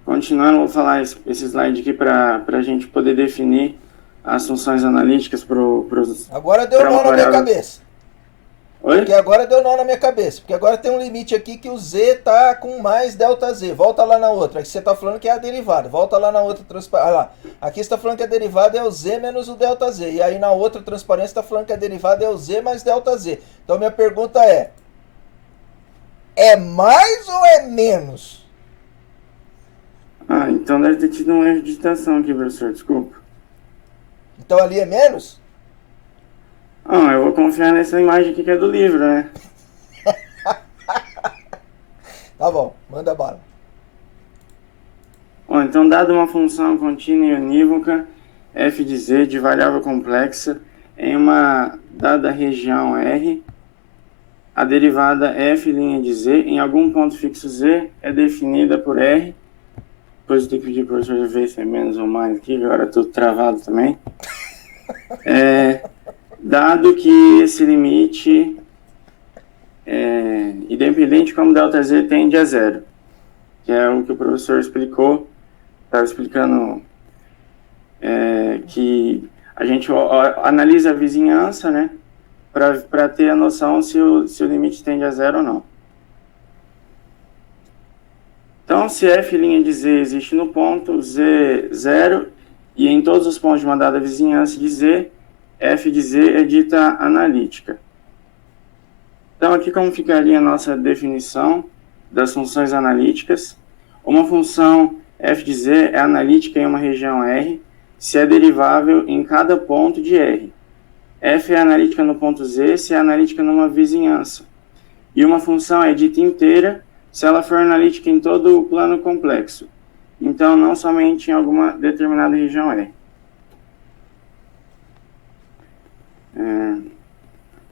Continuando, vou falar esse slide aqui para a gente poder definir as funções analíticas pros. Agora deu nó na minha cabeça. Oi? Porque agora deu nó na minha cabeça. Porque agora tem um limite aqui que o Z tá com mais ΔZ. Volta lá na outra. Aqui você tá falando que é a derivada. Volta lá na outra transparência. Lá. Aqui você tá falando que a derivada é o Z menos o ΔZ. E aí na outra transparência você tá falando que a derivada é o Z mais ΔZ. Então minha pergunta é mais ou é menos? Então deve ter tido um erro de digitação aqui, professor, desculpa. Então ali é menos? Eu vou confiar nessa imagem aqui que é do livro, né? Tá bom, manda bala. Bom, então, dada uma função contínua e unívoca, f de z de variável complexa em uma dada região R, a derivada f' de z em algum ponto fixo z é definida por R. Depois eu tenho que pedir para o professor ver se é menos ou mais aqui, agora eu estou travado também. Dado que esse limite independente como ΔZ tende a zero, que é o que o professor explicou, estava explicando que a gente analisa a vizinhança, né, para ter a noção se o limite tende a zero ou não. Então, se f' de z existe no ponto z, 0, e em todos os pontos de uma dada vizinhança de z, f de z é dita analítica. Então, aqui como ficaria a nossa definição das funções analíticas. Uma função f de z é analítica em uma região R, se é derivável em cada ponto de R. F é analítica no ponto z, se é analítica numa vizinhança. E uma função é dita inteira se ela for analítica em todo o plano complexo. Então, não somente em alguma determinada região R.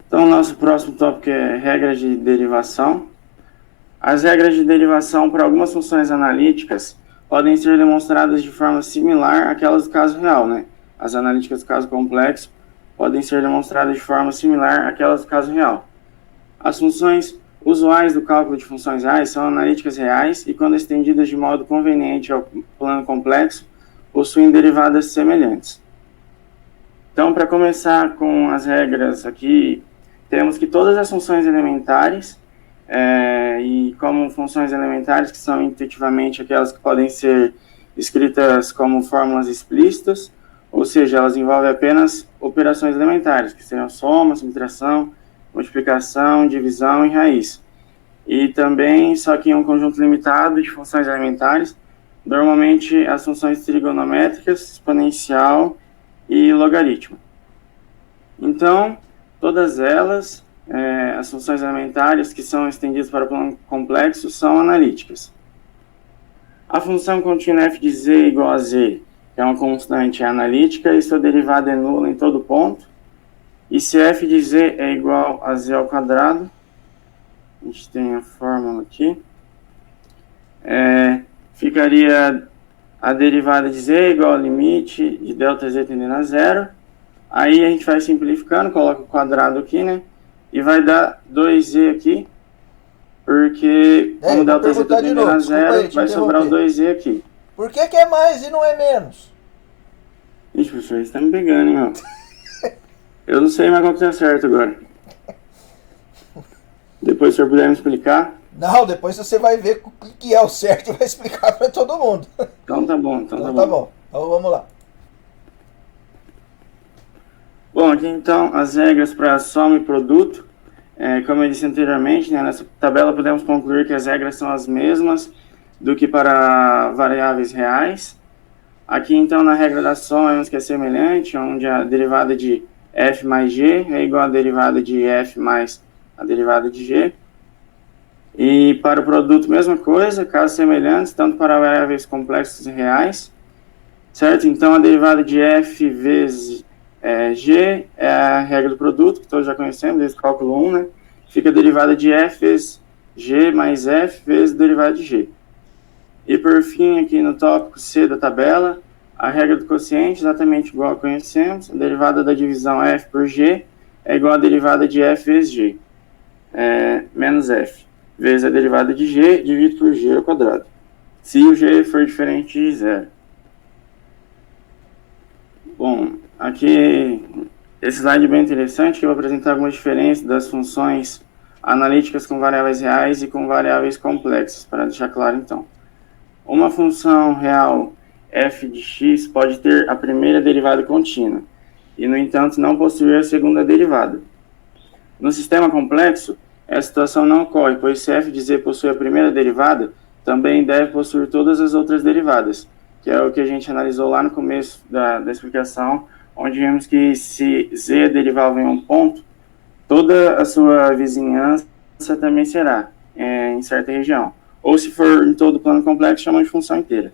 Então, o nosso próximo tópico é regras de derivação. As regras de derivação para algumas funções analíticas podem ser demonstradas de forma similar àquelas do caso real, né? As analíticas do caso complexo podem ser demonstradas de forma similar àquelas do caso real. As funções usuais do cálculo de funções reais são analíticas reais e, quando estendidas de modo conveniente ao plano complexo, possuem derivadas semelhantes. Então, para começar com as regras aqui, temos que todas as funções elementares, e como funções elementares, que são intuitivamente aquelas que podem ser escritas como fórmulas explícitas, ou seja, elas envolvem apenas operações elementares, que seriam soma, subtração, multiplicação, divisão e raiz. E também, só que em um conjunto limitado de funções elementares, normalmente as funções trigonométricas, exponencial e logaritmo. Então, todas elas, as funções elementares que são estendidas para o plano complexo, são analíticas. A função contínua f de z igual a z, que é uma constante analítica, e sua derivada é nula em todo ponto. E se f de z é igual a z ao quadrado, a gente tem a fórmula aqui, ficaria a derivada de z igual ao limite de ΔZ tendendo a zero. Aí a gente vai simplificando, coloca o quadrado aqui, né? e vai dar 2z aqui, porque como o vou delta z perguntar de tendendo novo, a desculpa zero, aí te vai sobrar o interromper. 2z aqui. Por que que é mais e não é menos? Ixi, professor, isso tá me pegando, hein, meu? Eu não sei mais qual que tá certo agora. Depois o senhor puder me explicar. Não, depois você vai ver o que é o certo e vai explicar para todo mundo. Então tá bom, Então tá bom. Então vamos lá. Bom, aqui então as regras para soma e produto. Como eu disse anteriormente, né, nessa tabela podemos concluir que as regras são as mesmas do que para variáveis reais. Aqui então na regra da soma vemos que é semelhante, onde a derivada de f mais g é igual à derivada de f mais a derivada de g. E para o produto, mesma coisa, casos semelhantes, tanto para variáveis complexos e reais, certo? Então, a derivada de f vezes g é a regra do produto, que todos já conhecemos, desde o cálculo 1, né? Fica a derivada de f vezes g mais f vezes a derivada de g. E, por fim, aqui no tópico C da tabela, a regra do quociente, exatamente igual a conhecemos, a derivada da divisão f por g é igual à derivada de f vezes g, menos f, vezes a derivada de g dividido por g ao quadrado, se o g for diferente de zero. Bom, aqui esse slide é bem interessante, que eu vou apresentar algumas diferenças das funções analíticas com variáveis reais e com variáveis complexas, para deixar claro então. Uma função real f de x pode ter a primeira derivada contínua, e no entanto não possuir a segunda derivada. No sistema complexo, essa situação não ocorre, pois se f de z possui a primeira derivada, também deve possuir todas as outras derivadas, que é o que a gente analisou lá no começo da explicação, onde vimos que se z derivava em um ponto, toda a sua vizinhança também será em certa região. Ou se for em todo o plano complexo, chamamos de função inteira.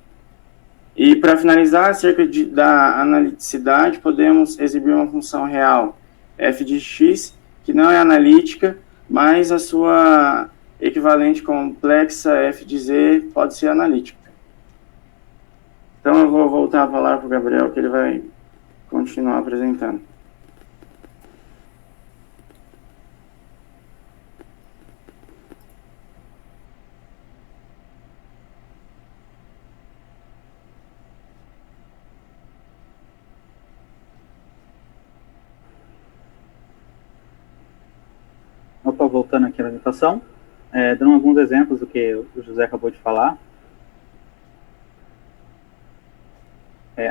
E para finalizar, acerca da analiticidade, podemos exibir uma função real f de x, que não é analítica, mas a sua equivalente complexa f de z pode ser analítica. Então eu vou voltar a palavra para o Gabriel, que ele vai continuar apresentando. Opa, voltando aqui à apresentação, dando alguns exemplos do que o José acabou de falar.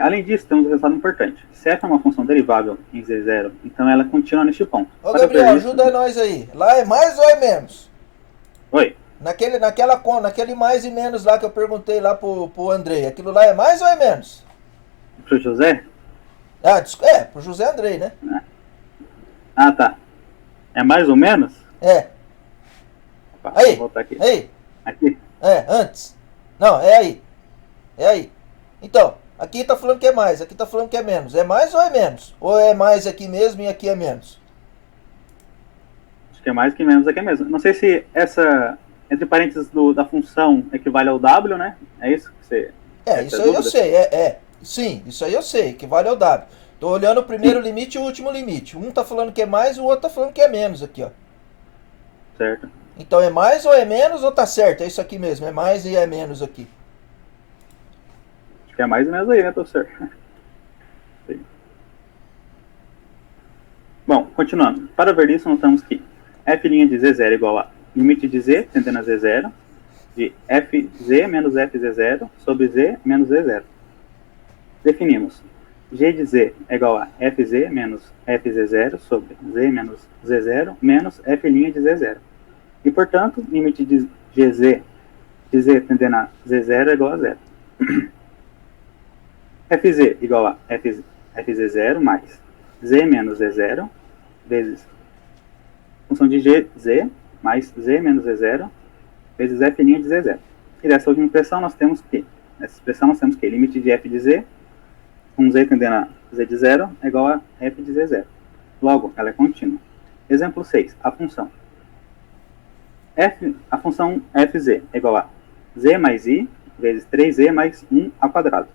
Além disso, temos um resultado importante. Se f é uma função derivável em z0, então ela é contínua neste ponto. Ô Gabriel, ajuda nós aí. Lá é mais ou é menos? Oi? Naquele mais e menos lá que eu perguntei lá pro Andrei, aquilo lá é mais ou é menos? Pro José? Pro José Andrei, né? Ah, tá. É mais ou menos? Opa, aí. Vou voltar aqui. Aqui? Antes. Não, é aí. É aí. Então, aqui tá falando que é mais, aqui tá falando que é menos. É mais ou é menos? Ou é mais aqui mesmo e aqui é menos? Acho que é mais que menos aqui é mesmo. Não sei se essa, entre parênteses da função, equivale ao W, né? É isso que você... isso aí eu sei. Sim, isso aí eu sei, equivale ao W. Tô olhando o primeiro limite e o último limite. Um tá falando que é mais, o outro tá falando que é menos aqui, ó. Certo. Então é mais ou é menos ou tá certo? É isso aqui mesmo, é mais e é menos aqui. Acho que é mais ou menos aí, né, professor? Sim. Bom, continuando. Para ver isso, notamos que f' de z0 é igual a limite de z tendendo a z0 de fz menos fz0 sobre z menos z0. Definimos g de z é igual a fz menos fz0 sobre z menos z0 menos f' de z0. E, portanto, limite de gz de z tendendo a z0 é igual a 0. fz igual a fz0 mais z menos z0 vezes função de gz mais z menos z0 vezes f' de z0. E dessa última expressão nós temos que, limite de f de z com z tendendo a z de 0 é igual a f de z0. Logo, ela é contínua. Exemplo 6. A função fz é igual a z mais i vezes 3z mais 1 ao quadrado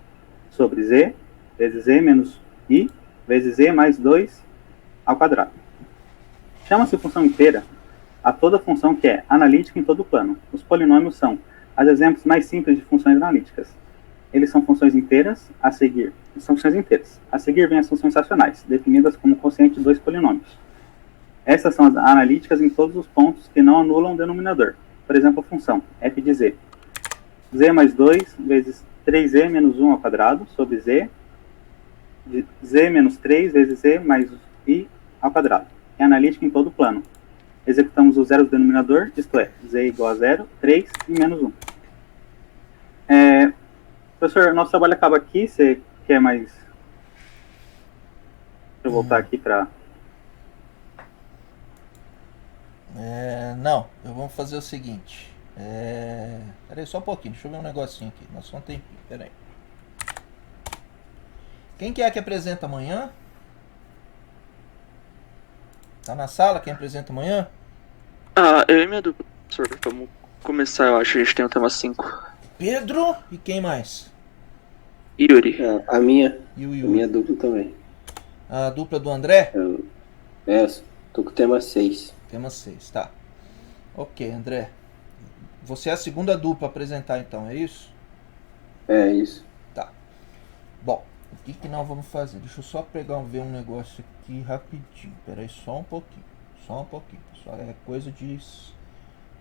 sobre z vezes z menos i vezes z mais 2 ao quadrado. Chama-se função inteira a toda função que é analítica em todo o plano. Os polinômios são os exemplos mais simples de funções analíticas. Eles são funções inteiras a seguir. São funções inteiras. A seguir vêm as funções racionais, definidas como quociente de dois polinômios. Essas são as analíticas em todos os pontos que não anulam o denominador. Por exemplo, a função f de z. Z mais 2 vezes 3z menos 1 ao quadrado sobre z, de z menos 3 vezes z mais i ao quadrado. É analítica em todo o plano. Executamos o zero do denominador, isto é, z igual a 0, 3 e menos 1. Professor, nosso trabalho acaba aqui. Você quer mais... Deixa eu voltar aqui para... Não, vamos fazer o seguinte. Peraí, só um pouquinho, deixa eu ver um negocinho aqui. Nós só um tempinho, peraí. Quem que é que apresenta amanhã? Tá na sala quem apresenta amanhã? Eu e minha dupla, professor. Vamos começar, eu acho. A gente tem o tema 5. Pedro e quem mais? Yuri. A minha E o Yuri. minha dupla também. A dupla do André? Tô com o tema 6. Tema 6, tá. Ok, André. Você é a segunda dupla a apresentar então, é isso? É isso. Tá. Bom, o que nós vamos fazer? Deixa eu só ver um negócio aqui rapidinho. Pera aí, só um pouquinho. Pessoal. É coisa de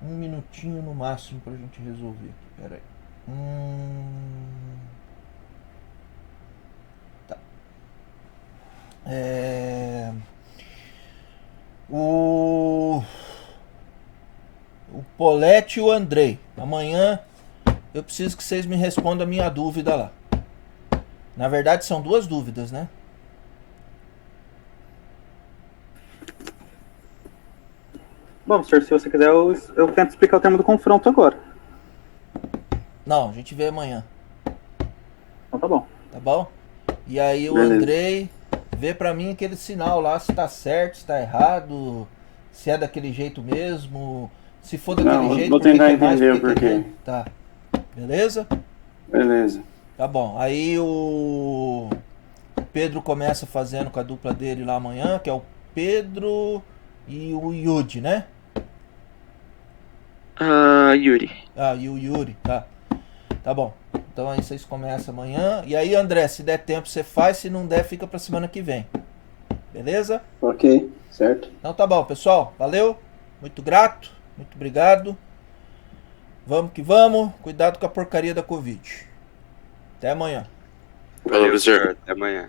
1 minutinho no máximo pra gente resolver aqui. Pera aí. Tá. O Polete e o Andrei. Amanhã eu preciso que vocês me respondam a minha dúvida lá. Na verdade são duas dúvidas, né? Bom, senhor, se você quiser, eu tento explicar o tema do confronto agora. Não, a gente vê amanhã. Então tá bom. Tá bom? E aí o Beleza. Andrei vê pra mim aquele sinal lá, se tá certo, se tá errado, se é daquele jeito mesmo. Se for daquele Não, jeito, vou por que tentar que é mais, entender por que o que é porquê. menos? Tá. Beleza? Beleza. Tá bom. Aí o Pedro começa fazendo com a dupla dele lá amanhã, que é o Pedro e o Yudi, né? Yuri. E o Yuri, tá. Tá bom. Então aí vocês começam amanhã. E aí, André, se der tempo você faz, se não der, fica pra semana que vem. Beleza? Ok, certo. Então tá bom, pessoal. Valeu. Muito grato. Muito obrigado. Vamos que vamos. Cuidado com a porcaria da Covid. Até amanhã. Valeu, professor. Até amanhã.